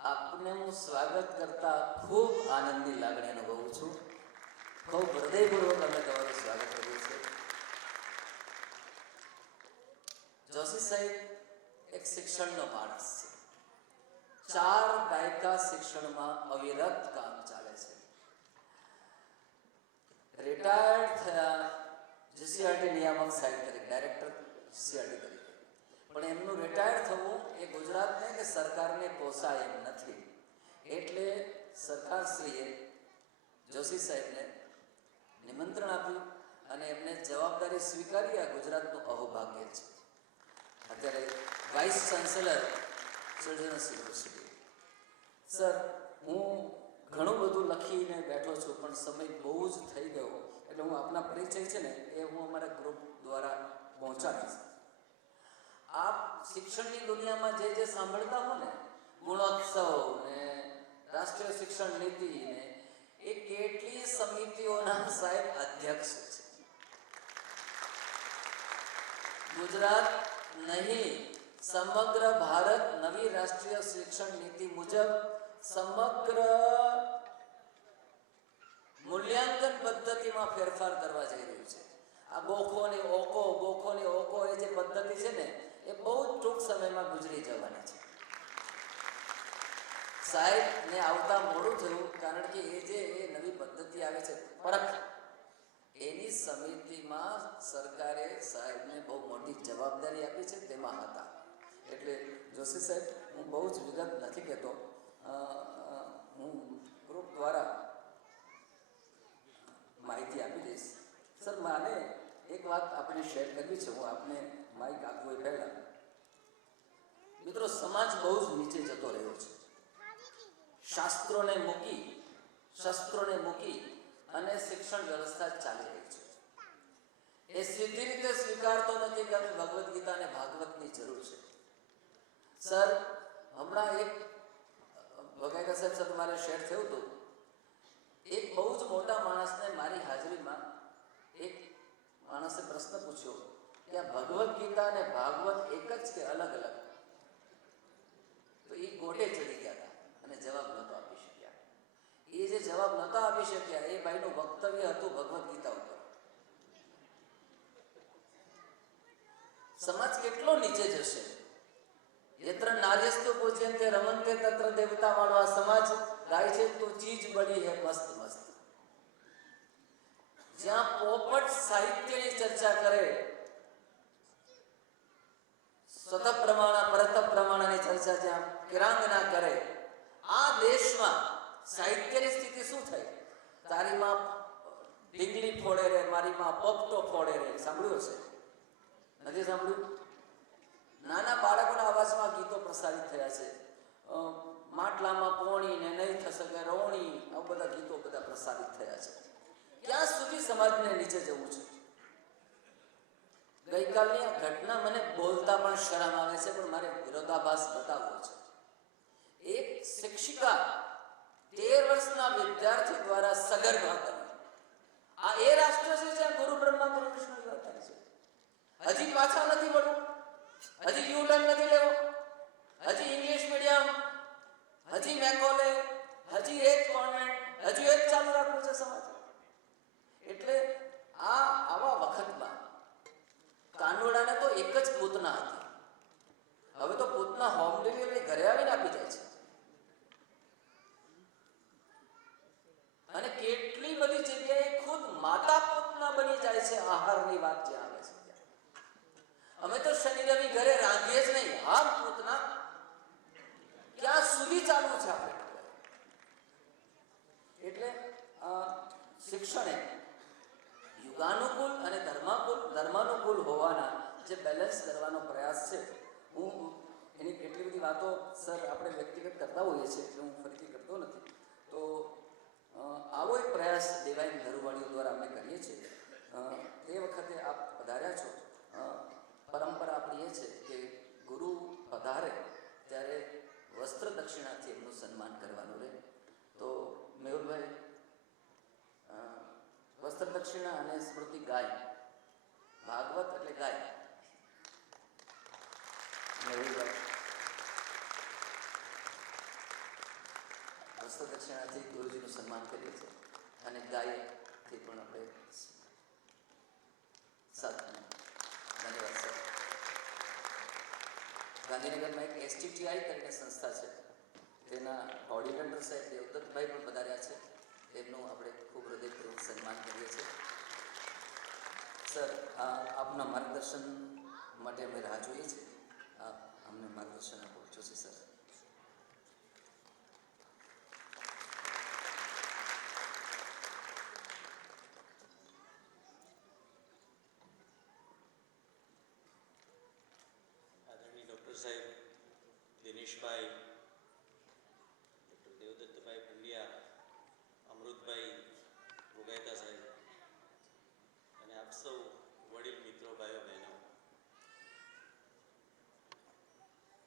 આપને હું સ્વાગત કરતા ખૂબ આનંદની લાગણી અનુભવું છું. ખૂબ હૃદયપૂર્વક અમે તમારું સ્વાગત કરીએ છીએ. જોશી સાહેબ એક શિક્ષણનો માણસ છે. 4 દાયકા શિક્ષણમાં અવિરત કામ ચાલે છે. રિટાયર્ડ થયા જીસીઆરટી નિયામક સાહેબ તરીકે, ડાયરેક્ટર જીસીઆરટી તરીકે, પણ એમનું રિટાયર થવું એ ગુજરાતને કે સરકારને પોસાય એમ નથી. એટલે સરકારશ્રીએ જોશી સાહેબને નિમંત્રણ આપ્યું અને એમને જવાબદારી સ્વીકારી. આ ગુજરાતનું અહોભાગ્ય છે. અત્યારે vice chancellor children's university. Sir, હું ઘણું બધું લખીને બેઠો છું, પણ સમય બહુ જ થઈ ગયો, એટલે હું આપના પરિચય છે ને એ હું અમારા ગ્રુપ દ્વારા પહોંચાડીશ. આપ શિક્ષણની દુનિયામાં જે જે સાંભળતા હો ને, ગુણોત્સવ ને રાષ્ટ્રીય શિક્ષણ નીતિ ને, એ કેટલી સમિતિઓના સાહેબ અધ્યક્ષ છે. ગુજરાત નહીં, સમગ્ર ભારત નવી રાષ્ટ્રીય શિક્ષણ નીતિ મુજબ સમગ્ર મૂલ્યાંકન પદ્ધતિમાં ફેરફાર કરવા જઈ રહ્યું છે. આ ગોખોની ઓકો એ જે પદ્ધતિ છે ને, એ બહુ જ ટૂંક સમયમાં ગુજરી જવાની છે. સાહેબને આવતા મોડું થયું, કારણ કે એ જે નવી પદ્ધતિ આવે છે પરખ, એની સમિતિમાં સરકારે સાહેબને બહુ મોટી જવાબદારી આપી છે, તેમાં હતા. એટલે જોશી સાહેબ, હું બહુ જ વિગત નથી કહેતો, હું ગ્રુપ દ્વારા માહિતી આપી દઈશ. સર, મારે એક વાત આપણે શેર કરવી છે. હું આપને માઇક આપવું એ પહેલાં, મિત્રો, સમાજ બહુ જ નીચે જતો રહ્યો છે. શસ્ત્રોને મૂકી અને શિક્ષણ વ્યવસ્થા ચાલી રહી છે. એ સીધી રીતે સ્વીકારતો નથી કે અમે ભગવદ્ ગીતા અને ભાગવતની જરૂર છે. સર, હમણાં એક વગાયકા સાહેબ સાથે મારે શેર થયું હતું. એક બહુ જ મોટા માણસને મારી હાજરીમાં એક માણસે પ્રશ્ન પૂછ્યો કે આ ભગવદ્ ગીતા અને ભાગવત એક જ કે અલગ અલગ? તો એ ગોટે ચડી ગયા હતા અને જવાબ નહોતો આપી શક્યા. એ જે જવાબ નહોતા આપી શક્યા, એ ભાઈનું વક્તવ્ય હતું ભગવદ્ ગીતા ઉપર. સમાજ કેટલો નીચે જશે. યત્ર નાર્યસ્તુ પૂજ્યંતે રમંતે તત્ર દેવતા વાળો આ સમાજ ગાય છે તો ચીજ બળી હે મસ્ત મસ્ત. જ્યાં પોપટ સાહિત્યની ચર્ચા કરે, સ્વત પ્રમાણ પરત પ્રમાણની ચર્ચા જ્યાં કિરાંગના કરે, આ દેશમાં સાહિત્યની સ્થિતિ શું થઈ? તારી માં ઢીંગલી ફોડે રે, મારી માં પોપટો ફોડે રે. સાંભળ્યું હશે? નથી સાંભળ્યું? નાના બાળકોના અવાજમાં ગીતો પ્રસારિત થયા છે. માટલામાં પોણી ને નહીં થશે કે રોણી, આવા બધા ગીતો બધા પ્રસારિત થયા છે. ક્યાં સુધી સમાજને નીચે જવું છે? ગઈકાલની આ ઘટના મને બોલતા પણ શરમ આવે છે, પણ મારે વિરોધાભાસ બતાવવો છે. એક શિક્ષિકા 13 વર્ષના વિદ્યાર્થી દ્વારા સગર્ભા બની. આ એ રાષ્ટ્ર છે જ્યાં ગુરુ બ્રહ્મા ગુરુ વિષ્ણુની વાત થાય છે. હજી પાછા નથી વળવું, હજી યુટર્ન નથી લેવો, હજી ઇંગ્લિશ મીડિયમ, હજી મેકોલે, હજી એ જ કોન્વેન્ટ, હજી એ જ ચાલુ રાખવું છે સમાજ. એટલે આવા વખતમાં કાનોડાને તો એક જ પૂતના હતી, હવે તો પૂતના હોમ ડિલિવરી ઘરે આવીને આપી જાય છે. અને કેટલી બધી જગ્યાએ ખુદ માતા પૂતના બની જાય છે. આહારની વાત જે આવે છે, અમે તો શનિ રવિ ઘરે રાંધીએ જ નહીં. હા, પૂતના ક્યાં સુધી ચાલુ છે આપણે? એટલે શિક્ષણે યુગાનુકૂળ અને ધર્માનુકૂળ હોવાના જે બેલેન્સ કરવાનો પ્રયાસ છે, હું એની કેટલી બધી વાતો સર આપણે વ્યક્તિગત કરતા હોઈએ છીએ, એટલે હું ફરીથી કરતો નથી. તો આવો એક પ્રયાસ ડિવાઇન ધરુવાણીઓ દ્વારા અમે કરીએ છીએ. તે વખતે આપ પધાર્યા છો. પરંપરા આપણી એ છે કે ગુરુ પધારે ત્યારે વસ્ત્ર દક્ષિણાથી એમનું સન્માન કરવાનું રહે. તો મેહુલભાઈ, વસ્ત્ર દક્ષિણા અને સ્મૃતિ ગાય, ભાગવત એટલે ગાય, રવિભાઈ હસ્તદક્ષિણાથી ગુરુજીનું સન્માન કરીએ છીએ અને ગાયકથી પણ આપણે સાથ ધન્યવાદ સર. ગાંધીનગરમાં એક એસટીટીઆઈ કરીને સંસ્થા છે, તેના કોર્ડિનેટર સાહેબ દેવદત્તભાઈ પણ પધાર્યા છે. તેમનું આપણે ખૂબ હૃદયપૂર્વક સન્માન કરીએ છીએ. સર, આપના માર્ગદર્શન માટે અમે રાહ જોઈએ છીએ. આપ અમને માર્ગદર્શન આપો જોશી સર. આદરણીય ડૉક્ટર સાહેબ દિનેશભાઈ, ડૉક્ટર દેવદત્તભાઈ પંડ્યા, અમૃતભાઈ ભોગાયતા સાહેબ અને આપ સૌ વડીલ મિત્રો, ભાઈઓ બહેનો,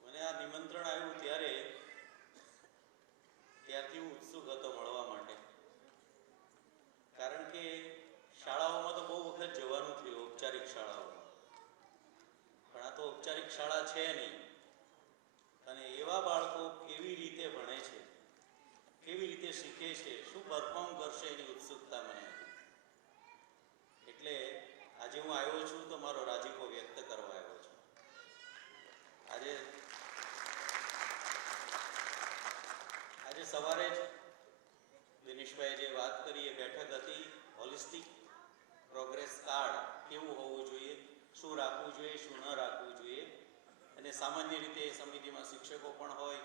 મને આ નિમંત્રણ આવ્યું ત્યારથી હું ઉત્સુક હતો મળવા માટે. કારણ કે શાળાઓમાં તો બહુ વખત જવાનું થયું, ઔપચારિક શાળાઓમાં, પણ આ તો ઔપચારિક શાળા છે નહીં. અને એવા બાળકો કેવી રીતે ભણે છે, કેવી રીતે શીખે છે, શું પરફોર્મ કરશે એની ઉત્સુકતા મને હતી. એટલે આજે હું આવ્યો છું તો મારો રાજીપો વ્યક્ત કરવા આવ્યો છું. આજે સવારે જ દિનેશભાઈએ જે વાત કરી એ બેઠક હતી, હોલિસ્ટિક પ્રોગ્રેસ કાર્ડ કેવું હોવું જોઈએ, શું રાખવું જોઈએ, શું ન રાખવું જોઈએ. અને સામાન્ય રીતે સમિતિમાં શિક્ષકો પણ હોય,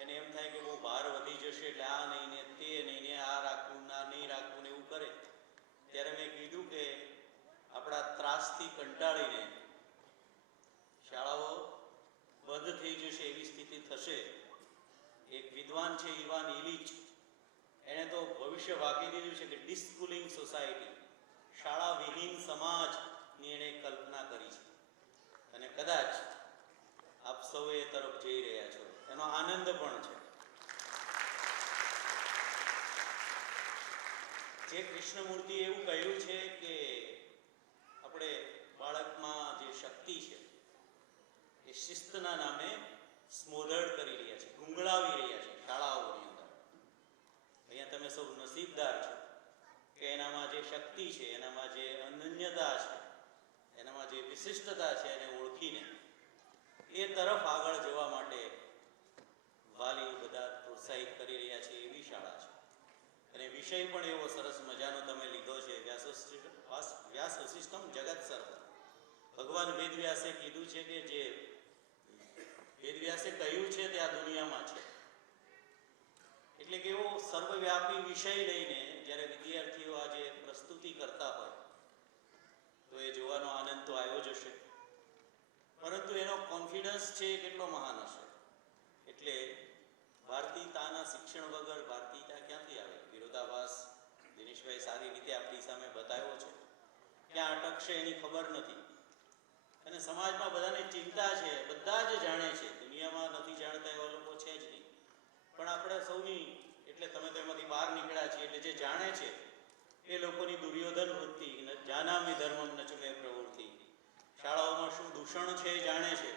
એને એમ થાય કે બહુ ભાર વધી જશે એટલે આ નહીં ને તે નહીં ને આ રાખવું ના નહીં રાખવું ને એવું કરે. ત્યારે મેં કીધું કે આપણા ત્રાસથી કંટાળીને શાળાઓ બંધ થઈ જશે એવી સ્થિતિ થશે. એક વિદ્વાન છે ઇવાન ઇલિચ, એણે તો ભવિષ્ય વાકી દીધું છે કે ડિસ્કુલિંગ સોસાયટી, શાળા વિહીન સમાજની એણે કલ્પના કરી છે. અને કદાચ આપ સૌ એ તરફ જઈ રહ્યા છો, એનો આનંદ પણ છે. જે કૃષ્ણમૂર્તિએ એવું કહ્યું છે કે આપણે બાળકમાં જે શક્તિ છે એ શિસ્તના નામે સ્મોધર્ડ કરી રહ્યા છે, ગુંગળાવી રહ્યા છે શાળાઓની અંદર. અહીંયા તમે સૌ નસીબદાર છો કે એનામાં જે શક્તિ છે, એનામાં જે અનન્યતા છે, એનામાં જે વિશિષ્ટતા છે એને ઓળખીને એ તરફ આગળ જવા માટે વાલી બધા પ્રોત્સાહિત કરી રહ્યા છે એવી શાળા છે. અને વિષય પણ એવો સરસ મજાનો તમે લીધો છે, વ્યાસ વસિષ્ઠમ જગત સર્વ. ભગવાન વેદવ્યાસે કીધું છે કે જે વેદવ્યાસે કહ્યું છે તે આ દુનિયામાં છે. એટલે કે એવો સર્વવ્યાપી વિષય લઈને જ્યારે વિદ્યાર્થીઓ આજે પ્રસ્તુતિ કરતા હોય તો એ જોવાનો આનંદ તો આવ્યો જ હશે, પરંતુ એનો કોન્ફિડન્સ છે એ કેટલો મહાન હશે. એટલે ભારતીયતાના શિક્ષણ વગર ભારતીયતા ક્યાંથી આવે? વિરોધાભાસ દિનેશભાઈ સારી રીતે આપણી સામે બતાવ્યો છે. ક્યાં અટકશે એની ખબર નથી. અને સમાજમાં બધાને ચિંતા છે, બધા જ જાણે છે, દુનિયામાં નથી જાણતા એવા લોકો છે જ નહીં. પણ આપણે સૌની, એટલે તમે તો એમાંથી બહાર નીકળ્યા છીએ, એટલે જે જાણે છે એ લોકોની દુર્યોધન વૃત્તિ, જાનામી ધર્મમ નચમે પ્રવૃત્તિ, શાળાઓમાં શું દૂષણ છે એ જાણે છે,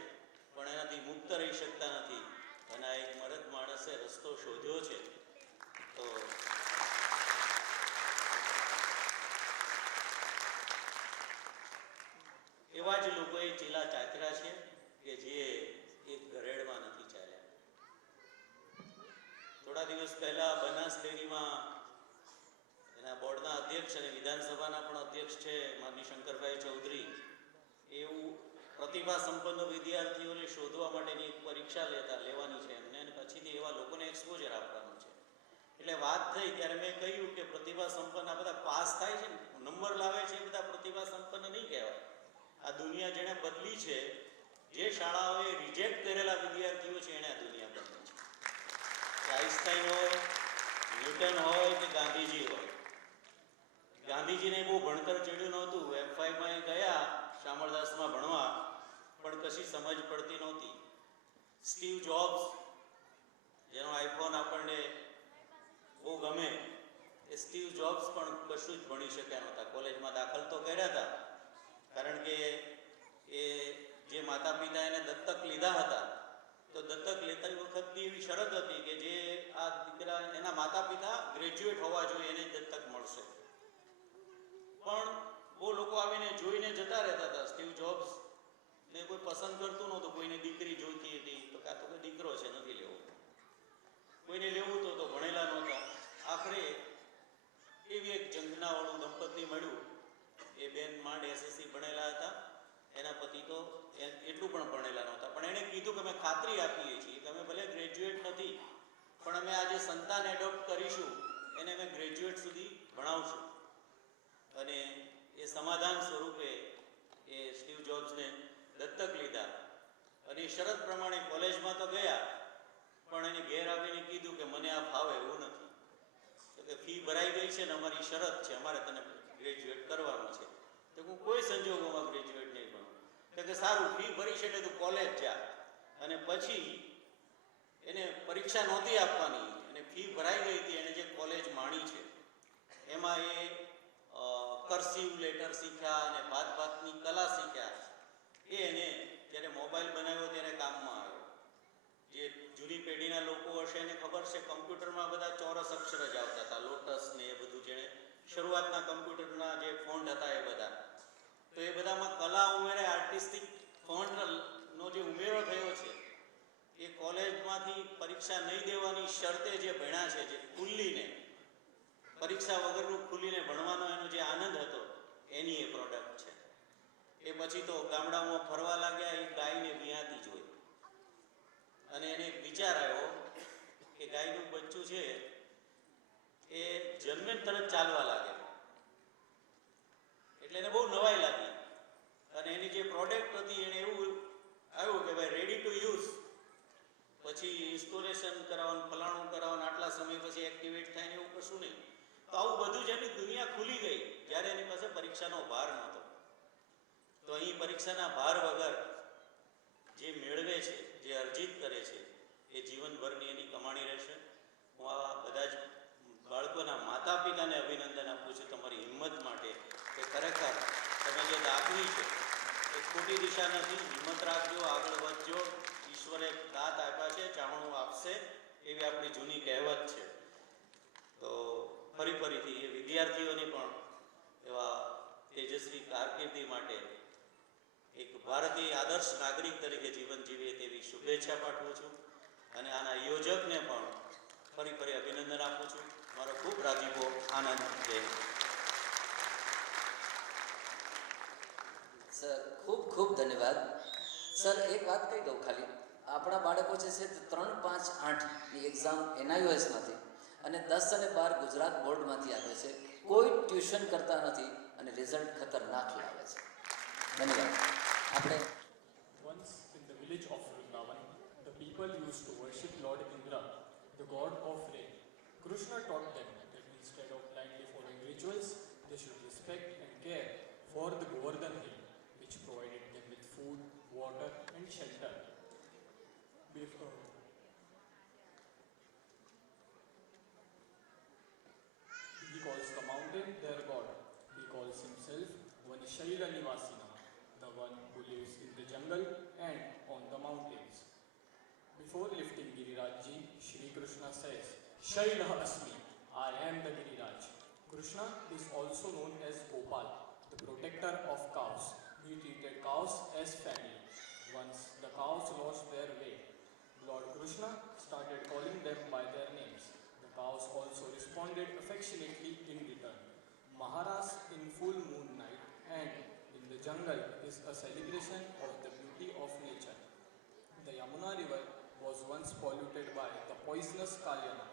પણ એનાથી મુક્ત રહી શકતા નથી. અને આ એક મરદ માણસે રસ્તો શોધ્યો છે. તો એવા જ લોકોએ ચીલા ચાતર્યા છે કે જે એક ગરેડમાં નથી ચાલ્યા. થોડા દિવસ પહેલા બનાસ ડેરીમાં એના બોર્ડના અધ્યક્ષ અને વિધાનસભાના પણ અધ્યક્ષ છે માનની શંકરભાઈ ચૌધરી, એવું પ્રતિભા સંપન્ન વિદ્યાર્થીઓને શોધવા માટેની એક પરીક્ષા લેવાની છે એમને, અને પછીથી એવા લોકોને એક્સપોઝર આપવાનું છે. એટલે વાત થઈ ત્યારે મેં કહ્યું કે પ્રતિભા સંપન્ન આ બધા પાસ થાય છે ને, નંબર લાવે છે એ બધા પ્રતિભા સંપન્ન નહીં કહેવાય. આ દુનિયા જેણે બદલી છે, જે શાળાઓએ રિજેક્ટ કરેલા વિદ્યાર્થીઓ છે એણે આ દુનિયા બદલી છે. આઈન્સ્ટાઈન હોય, ન્યૂટન હોય કે ગાંધીજી હોય. ગાંધીજીને બહુ ભણતર ચડ્યું નહોતું, F5માં ગયા શામળદાસમાં ભણવા, પણ કશી સમજ પડતી નહોતી. સ્ટીવ જોબ્સ, જેનો આઈફોન આપણને બહુ ગમે, એ સ્ટીવ જોબ્સ પણ કશું જ ભણી શક્યા નહોતા. કોલેજમાં દાખલ તો કર્યા હતા, કારણ કે એ જે માતા પિતા એને દત્તક લીધા હતા, તો દત્તક લેતા વખતની એવી શરત હતી કે જે આ દીકરા એના માતા પિતા ગ્રેજ્યુએટ હોવા જોઈએ એને દત્તક મળશે. પણ બહુ લોકો આવીને જોઈને જતા રહેતા હતા. સ્ટીવ જોબ્સ ને કોઈ પસંદ કરતું નહોતું. કોઈને દીકરી જોઈતી હતી તો કાં તો કે દીકરો છે નથી લેવો, કોઈને લેવું તો ભણેલા નહોતા. આખરે એવી એક ઝંખનાવાળું દંપતી મળ્યું. એ બેન માંડ એસએસસી ભણેલા હતા, એના પતિ તો એટલું પણ ભણેલા નહોતા. પણ એણે કીધું કે અમે ખાતરી આપીએ છીએ કે અમે ભલે ગ્રેજ્યુએટ નથી, પણ અમે આજે સંતાન એડોપ્ટ કરીશું, એને અમે ગ્રેજ્યુએટ સુધી ભણાવશું. અને એ સમાધાન સ્વરૂપે એ સ્ટીવ જોબ્સને દત્તક લીધા. અને એ શરત પ્રમાણે કોલેજમાં તો ગયા, પણ એને ઘેર આવીને કીધું કે મને આ ફાવે એવું નથી, તો કે ફી ભરાઈ ગઈ છે ને અમારી શરત છે, અમારે તને ગ્રેજ્યુએટ કરવાનું છે. તો હું કોઈ સંજોગોમાં ગ્રેજ્યુએટ નહીં ભણું. તો કે સારું, ફી ભરી છે એટલે તું કોલેજ જા. અને પછી એને પરીક્ષા નહોતી આપવાની અને ફી ભરાઈ ગઈ હતી. એને જે કોલેજ માણી છે એમાં એ કર્સિવ લેટર શીખ્યા અને ભાતની કલા શીખ્યા. એ એને જ્યારે મોબાઈલ બનાવ્યો ત્યારે કામમાં આવ્યો. જે જૂની પેઢીના લોકો હશે એને ખબર છે, કમ્પ્યુટરમાં બધા ચોરસ અક્ષર જ આવતા હતા, લોટસ ને એ બધું. જેણે શરૂઆતના કમ્પ્યુટરના જે ફોન્ટ હતા એ બધા, તો એ બધામાં કલા ઉમેરે, આર્ટિસ્ટિક ફોન્ટનો જે ઉમેરો થયો છે એ કોલેજમાંથી પરીક્ષા નહીં દેવાની શરતે જે ભણ્યા છે, જે ખુલ્લીને પરીક્ષા વગરનું ખુલ્લીને ભણવાનો એનો જે આનંદ હતો એની એ પ્રોડક્ટ છે. એ પછી તો ગામડામાં ફરવા લાગ્યા, એ ગાયને વિહાતી જોઈ અને એને એક વિચાર આવ્યો કે ગાયનું બચ્ચું છે એ જન્મે તરત ચાલવા લાગે. એટલે એને બહુ નવાઈ લાગી અને એની જે પ્રોડક્ટ હતી એને એવું આવ્યું કે ભાઈ રેડી ટુ યુઝ. પછી ઇન્સ્ટોલેશન કરાવવાનું, ફલાણું કરાવવાનું, આટલા સમય પછી એક્ટિવેટ થાય ને એવું કશું નહીં. તો આવું બધું જ એની દુનિયા ખુલી ગઈ જ્યારે એની પાસે પરીક્ષાનો ભાર નહોતો. તો અહીં પરીક્ષાના ભાર વગર જે મેળવે છે, જે અર્જિત કરે છે, એ જીવનભરની એની કમાણી રહેશે. હું આ બધા જ બાળકોના માતા પિતાને અભિનંદન આપું છું તમારી હિંમત માટે, કે ખરેખર તમે જે દાખવી છે એ ખોટી દિશા નથી. હિંમત રાખજો, આગળ વધજો. ઈશ્વરે દાંત આપ્યા છે, ચામડું આપશે, એવી આપણી જૂની કહેવત છે. તો ફરીથી એ વિદ્યાર્થીઓની પણ એવા તેજસ્વી કારકિર્દી માટે એક ભારતીય આદર્શ નાગરિક તરીકે જીવન જીવે તેવી શુભેચ્છા પાઠવું છું. અને આના યોજકને પણ ફરી અભિનંદન આપું છું. મારો ખૂબ રાજીપો, આનંદ. જય હિન્દ. સર ખૂબ ખૂબ ધન્યવાદ. સર એક વાત કહી દઉં ખાલી, આપણા બાળકો જે છે તે 3, 5, 8ની એક્ઝામ NIOSમાંથી અને 10 અને 12 ગુજરાત બોર્ડમાંથી આવે છે. કોઈ ટ્યુશન કરતા નથી અને રિઝલ્ટ ખતરનાક લાવે છે. ધન્યવાદ. આપણે Once in the village of Vrindavan, the people used to worship Lord Indra, the god of rain. Krishna taught them that instead of blindly following rituals, they should respect and care for the Govardhan hill, which provided them with food, water and shelter. He calls the mountain their god. He calls himself Vanishaila Nivasina, the one who lives in the jungle and on the mountains. Before lifting Girirajji, Shri Krishna says, Shailah Asmi, I am the Giriraj. Krishna is also known as Gopal, the protector of cows. He treated cows as family. Once the cows lost their way, Lord Krishna started calling them by their names. The cows also responded affectionately in return. Maharas in full moon night and in the jungle is a celebration of the beauty of nature. The Yamuna river was once polluted by the poisonous Kalyana.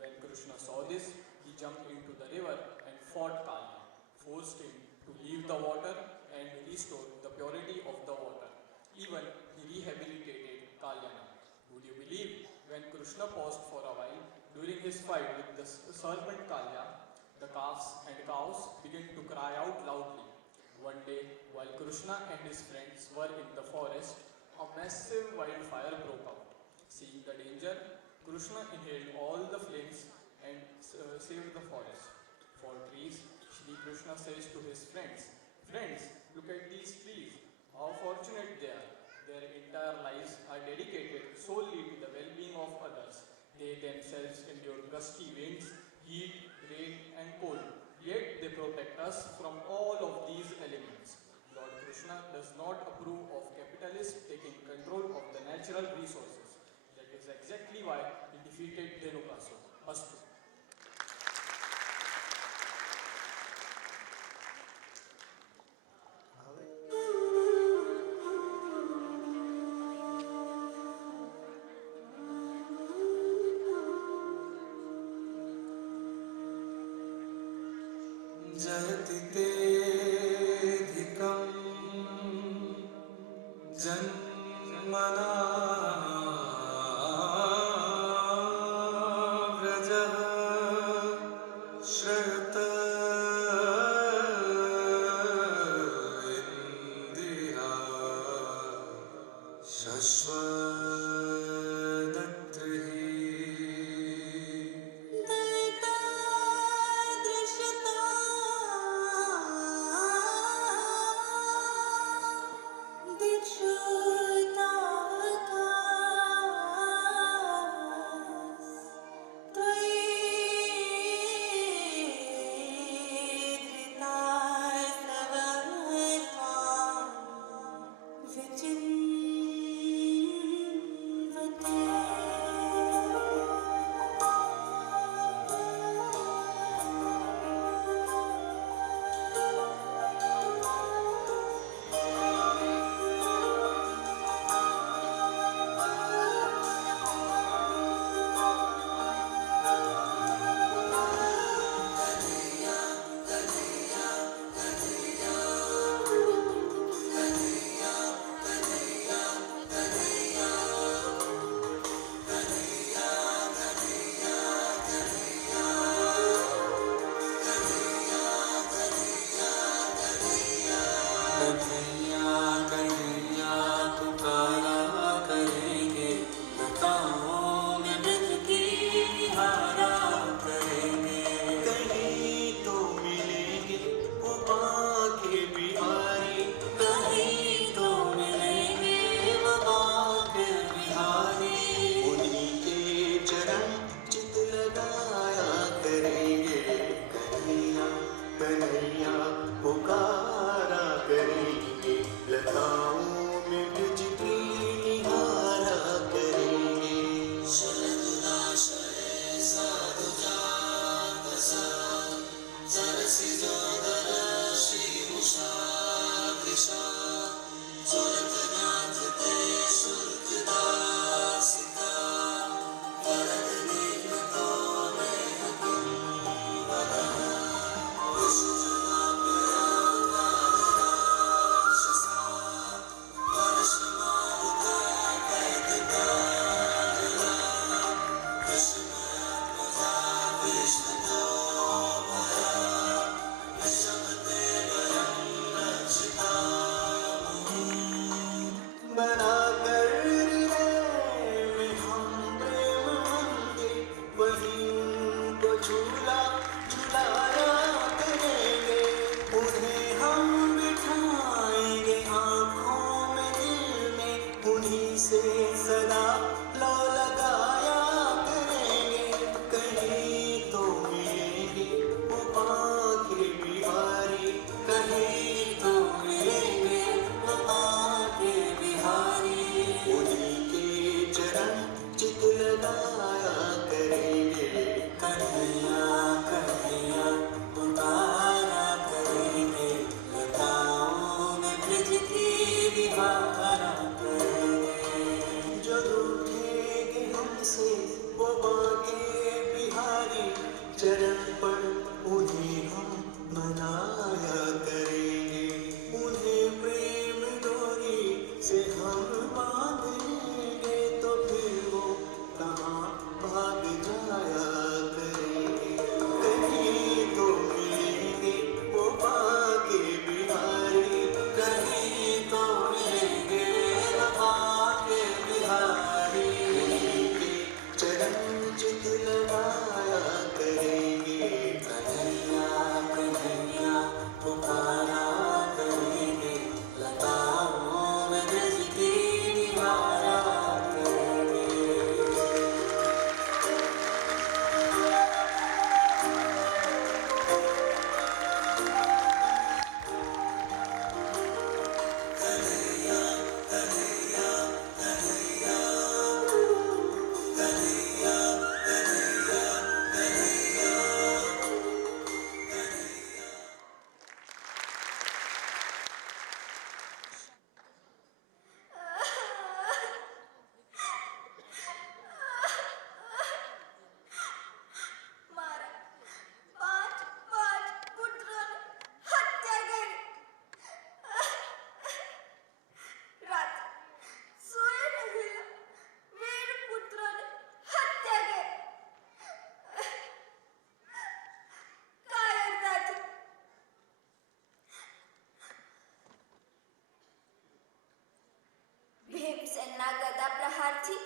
When Krishna saw this, he jumped into the river and fought Kalyana, forced him to leave the water and restore the purity of the water. Even he rehabilitated Kalyana. Would you believe, when Krishna paused for a while during his fight with the serpent Kalya, the calves and cows began to cry out loudly. One day, while Krishna and his friends were in the forest, a massive wildfire broke out. Seeing the danger, Krishna inhaled all the flames and saved the forest. For trees, Shri Krishna says to his friends, "Friends, look at these trees. How fortunate they are. Their entire lives are dedicated solely to the well-being of others. They themselves endure gusty winds, heat, rain, and cold. Yet they protect us from all of these elements. Lord Krishna does not approve of capitalists taking control of the natural resources. That is exactly why he defeated Dhenukasura. Astu. जयति तेऽधिकं जन्मना व्रजः श्रयत इन्दिरा शश्वदत्रिः कन्हैया पुकारा करेंगे। કૃષ્ણના ગદા પ્રહારથી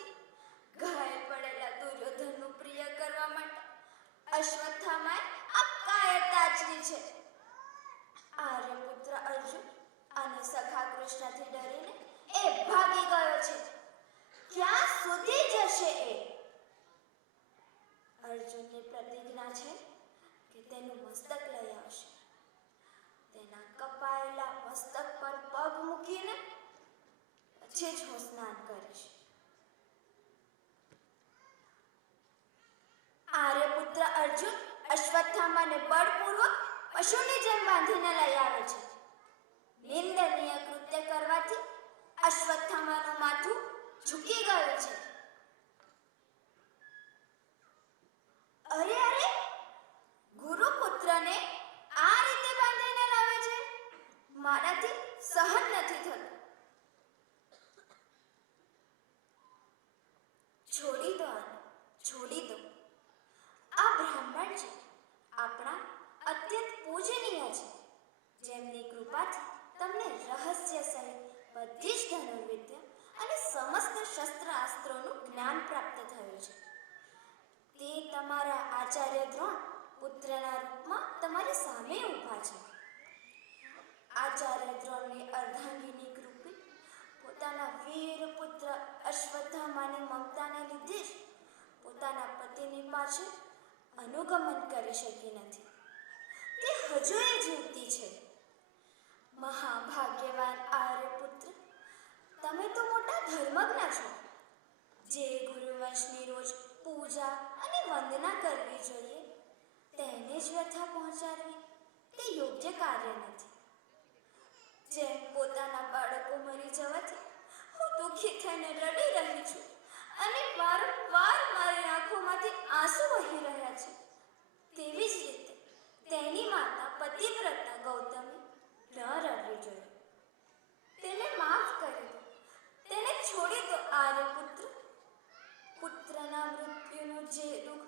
ઘાયલ પડેલા દુર્યોધનનું પ્રિય કરવા માટે અશ્વત્થામાએ આ કાયરતા આચરી છે. આર્યપુત્ર અર્જુન અને સખા કૃષ્ણથી ડરીને એ ભાગી ગયો છે. ક્યાં સુધી જશે એ? અર્જુનની પ્રતિજ્ઞા છે કે તેનું મસ્તક લઈ આવશે. તેના કપાયેલા મસ્તક પર પગ મૂકીને પછી જ હું સ્નાન કરીશ. આર્યપુત્ર અર્જુન અશ્વત્થામાને બળપૂર્વક પશુની જેમ બાંધીને લઈ આવે છે. નિંદનીય કૃત્ય કરવાથી અશ્વત્થામાનું માથું ઝૂકી ગયું છે. અરે અરે, ગુરુપુત્રને આ રીતે બાંધીને લાવે છે. મારાથી સહન નથી થતું. છોડી દો આને, છોડી દો. આ બ્રાહ્મણ છે, આપણા અત્યંત પૂજનીય છે, જેમની કૃપાથી તમને રહસ્ય સહિત બધી જ ધનુર્વિદ્યા અને સમસ્ત શસ્ત્રાસ્ત્રોનું જ્ઞાન પ્રાપ્ત થયું છે. તે તમારા આચાર્ય દ્રોણ પુત્રના રૂપમાં તમારી સામે ઊભા છે. આચાર્ય દ્રોણની અર્ધાંગીની કૃપી પોતાના વીર પુત્ર અશ્વત્થામાની મમતાને લીધે જ પોતાના પતિની પાછળ અનુગમન કરી શકી નથી. તે હજુ એ જીવતી છે. મહાભાગ્યવાન આર્યપુત્ર, તમે તો મોટા ધર્મજ્ઞ છો. જે ગુરુવંશની રોજ પૂજા અને વંદના કરવી જોઈએ તેને જ વ્યથા પહોંચાડવી તે યોગ્ય કાર્ય નથી. જેમ પોતાના બાળકો મરી જવાથી હું દુઃખી થઈને રડી રહી છું અને વારંવાર મારી આંખોમાંથી આંસુ વહી રહ્યા છે, તેવી જ રીતે તેની માતા પતિવ્રતા ગૌતમી ન રડવી જોઈએ. તેને માફ કરી દો, તેને છોડી દો. આર્યપુત્ર, પુત્રના મૃત્યુનું જે દુઃખ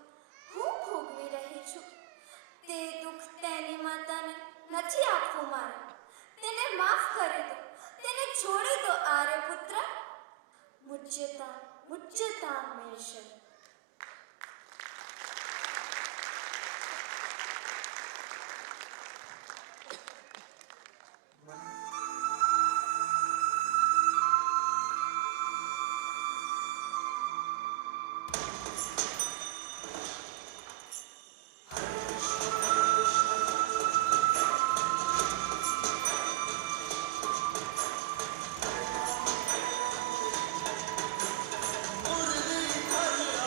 હું ભોગવી રહી છું તે દુઃખ તેની માતાને નથી આપવું મારે. તેને માફ કરી દો, તેને છોડી દો. આર્યપુત્ર, મુચ્યતા મેષ. मुरली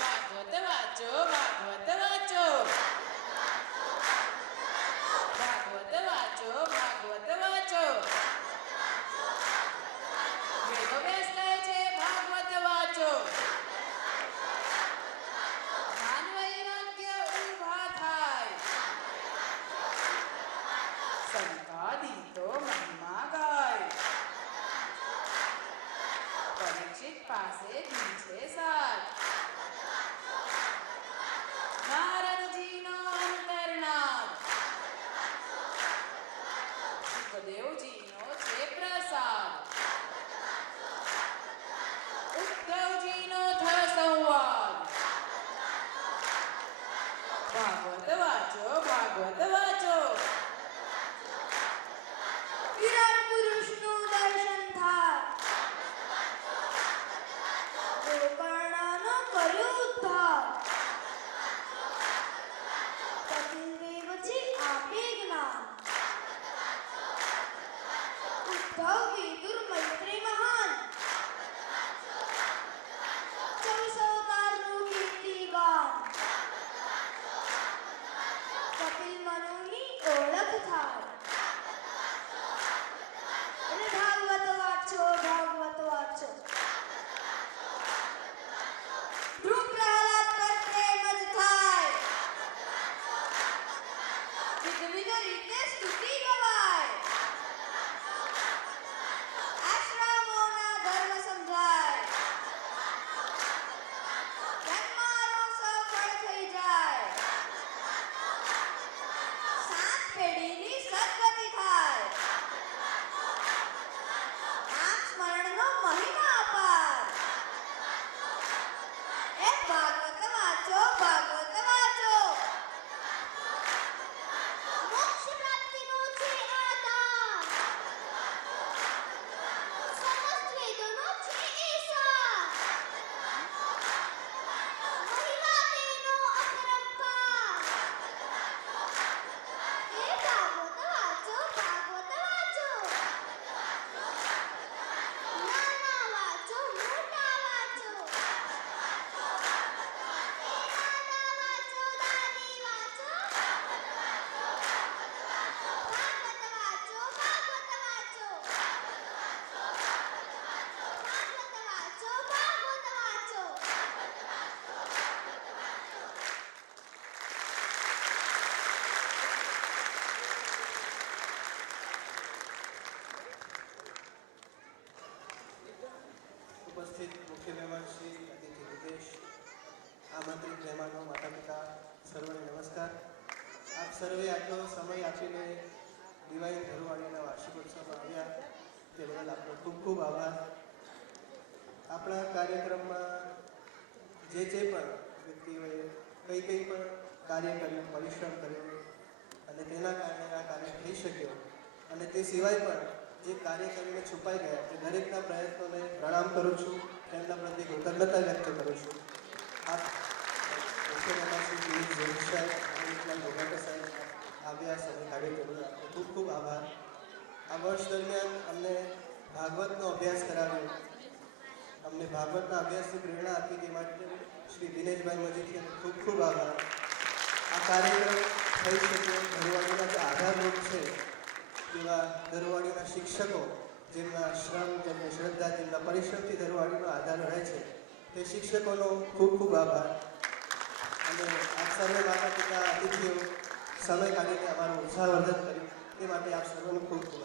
ભાગવત વાંચો, ભાગવત વાંચો. ભાગવત વાંચો, ભાગવત વાંચો. વેદવ્યાસ કહે છે ભાગવત વાંચો. જ્ઞાન વૈરાગ્ય ઊભા થાય. સંપાદિતો મહિમા ગાય. પરીક્ષિત પાસે દી છે સાથ. નારદજીનો અંતર્નાદ. સુખદેવજીનો છે પ્રસાદ. ઉદ્ધવજીનો થયો સંવાદ. ભાગવત વાંચો, ભાગવત વાંચો. વિરાટ પુરુષનું દર્શન થાય. ગોકર્ણનો કર્યો ઉદ્ધાર. કપિલ દેવજી આપે જ્ઞાન. ઉદ્ધવ વિદુર મૈત્રી મહાન. 24 અવતારનું કીર્તિગાન. કપિલ મનુની ઓળખ થાય. અને ભાગવત વાંચો, ભાગવત વાંચો. ધ્રુવ પ્રહલાદ પર પ્રેમ જ થાય. વિવિધ રીતે સ્તુતિ ગવાય. આશ્રમોના ધર્મ સમજાય. જન્મારો સફળ થઈ જાય. 7 પેઢીની સદગતિ થાય. નામ સ્મરણનો મહિમા અપાર. એ ભાગવત વાંચો, ભાગવત વાંચો. મોક્ષ પ્રાપ્તિનો છે આધાર. સમસ્ત વેદોનો છે એ સાર. મહિમા તેનો અપરંપાર. એ ભાગવત વાંચો, ભાગવત વાંચો. નાના વાંચો, મોટા વાંચો. એ દાદા વાંચો, દાદી વાંચો. ભાગવત વાંચો, ભાગવત વાંચો. ભાગવત વાંચો, ભાગવત વાંચો. ઉપસ્થિત મુખ્ય મહેમાન શ્રી અતિથિ વિદેશ, આમંત્રિત મહેમાનો, માતા પિતા, સર્વને નમસ્કાર. આપ સર્વે આટલો સમય આપીને દિવાળી ધરુવાણીના વાર્ષિકોત્સવમાં આવ્યા તે બદલ આપનો ખૂબ ખૂબ આભાર. આપણા કાર્યક્રમમાં જે પણ વ્યક્તિઓએ કઈ પણ કાર્ય કર્યું, પરિશ્રમ કર્યો અને તેના કારણે આ કાર્ય થઈ શક્યો અને તે સિવાય પણ જે કાર્ય કરીને છુપાઈ ગયા તે દરેકના પ્રયત્નોને પ્રણામ કરું છું. તેમના પ્રત્યે કૃતજ્ઞતા વ્યક્ત કરું છું. આપ મુખ્ય મહેમાન શ્રી દિલીપ જોશી સાહેબ અને ઇકબાલ ભોગાટા સાહેબ આવ્યા સમય કાઢી તેનો આપનો ખૂબ ખૂબ આભાર. આ વર્ષ દરમિયાન અમને ભાગવતનો અભ્યાસ કરાવ્યો, અમને ભાગવતના અભ્યાસની પ્રેરણા આપી તે માટે શ્રી દિનેશભાઈ મજીઠી ખૂબ ખૂબ આભાર. આ કાર્યક્રમ થઈ શક્યો ધરુવાણીના જે આધારરૂપ છે તેવા ધરુવાણીના શિક્ષકો, જેમના શ્રમ, જેમની શ્રદ્ધા, જેમના પરિશ્રમથી ધરુવાણીનો આધાર રહે છે તે શિક્ષકોનો ખૂબ ખૂબ આભાર. અને આપ સર્વે માતા પિતા, અતિથિઓ સમય કાઢીને અમારું ઉત્સાહવર્ધન કર્યું તે માટે આપ સર્વનો ખૂબ ખૂબ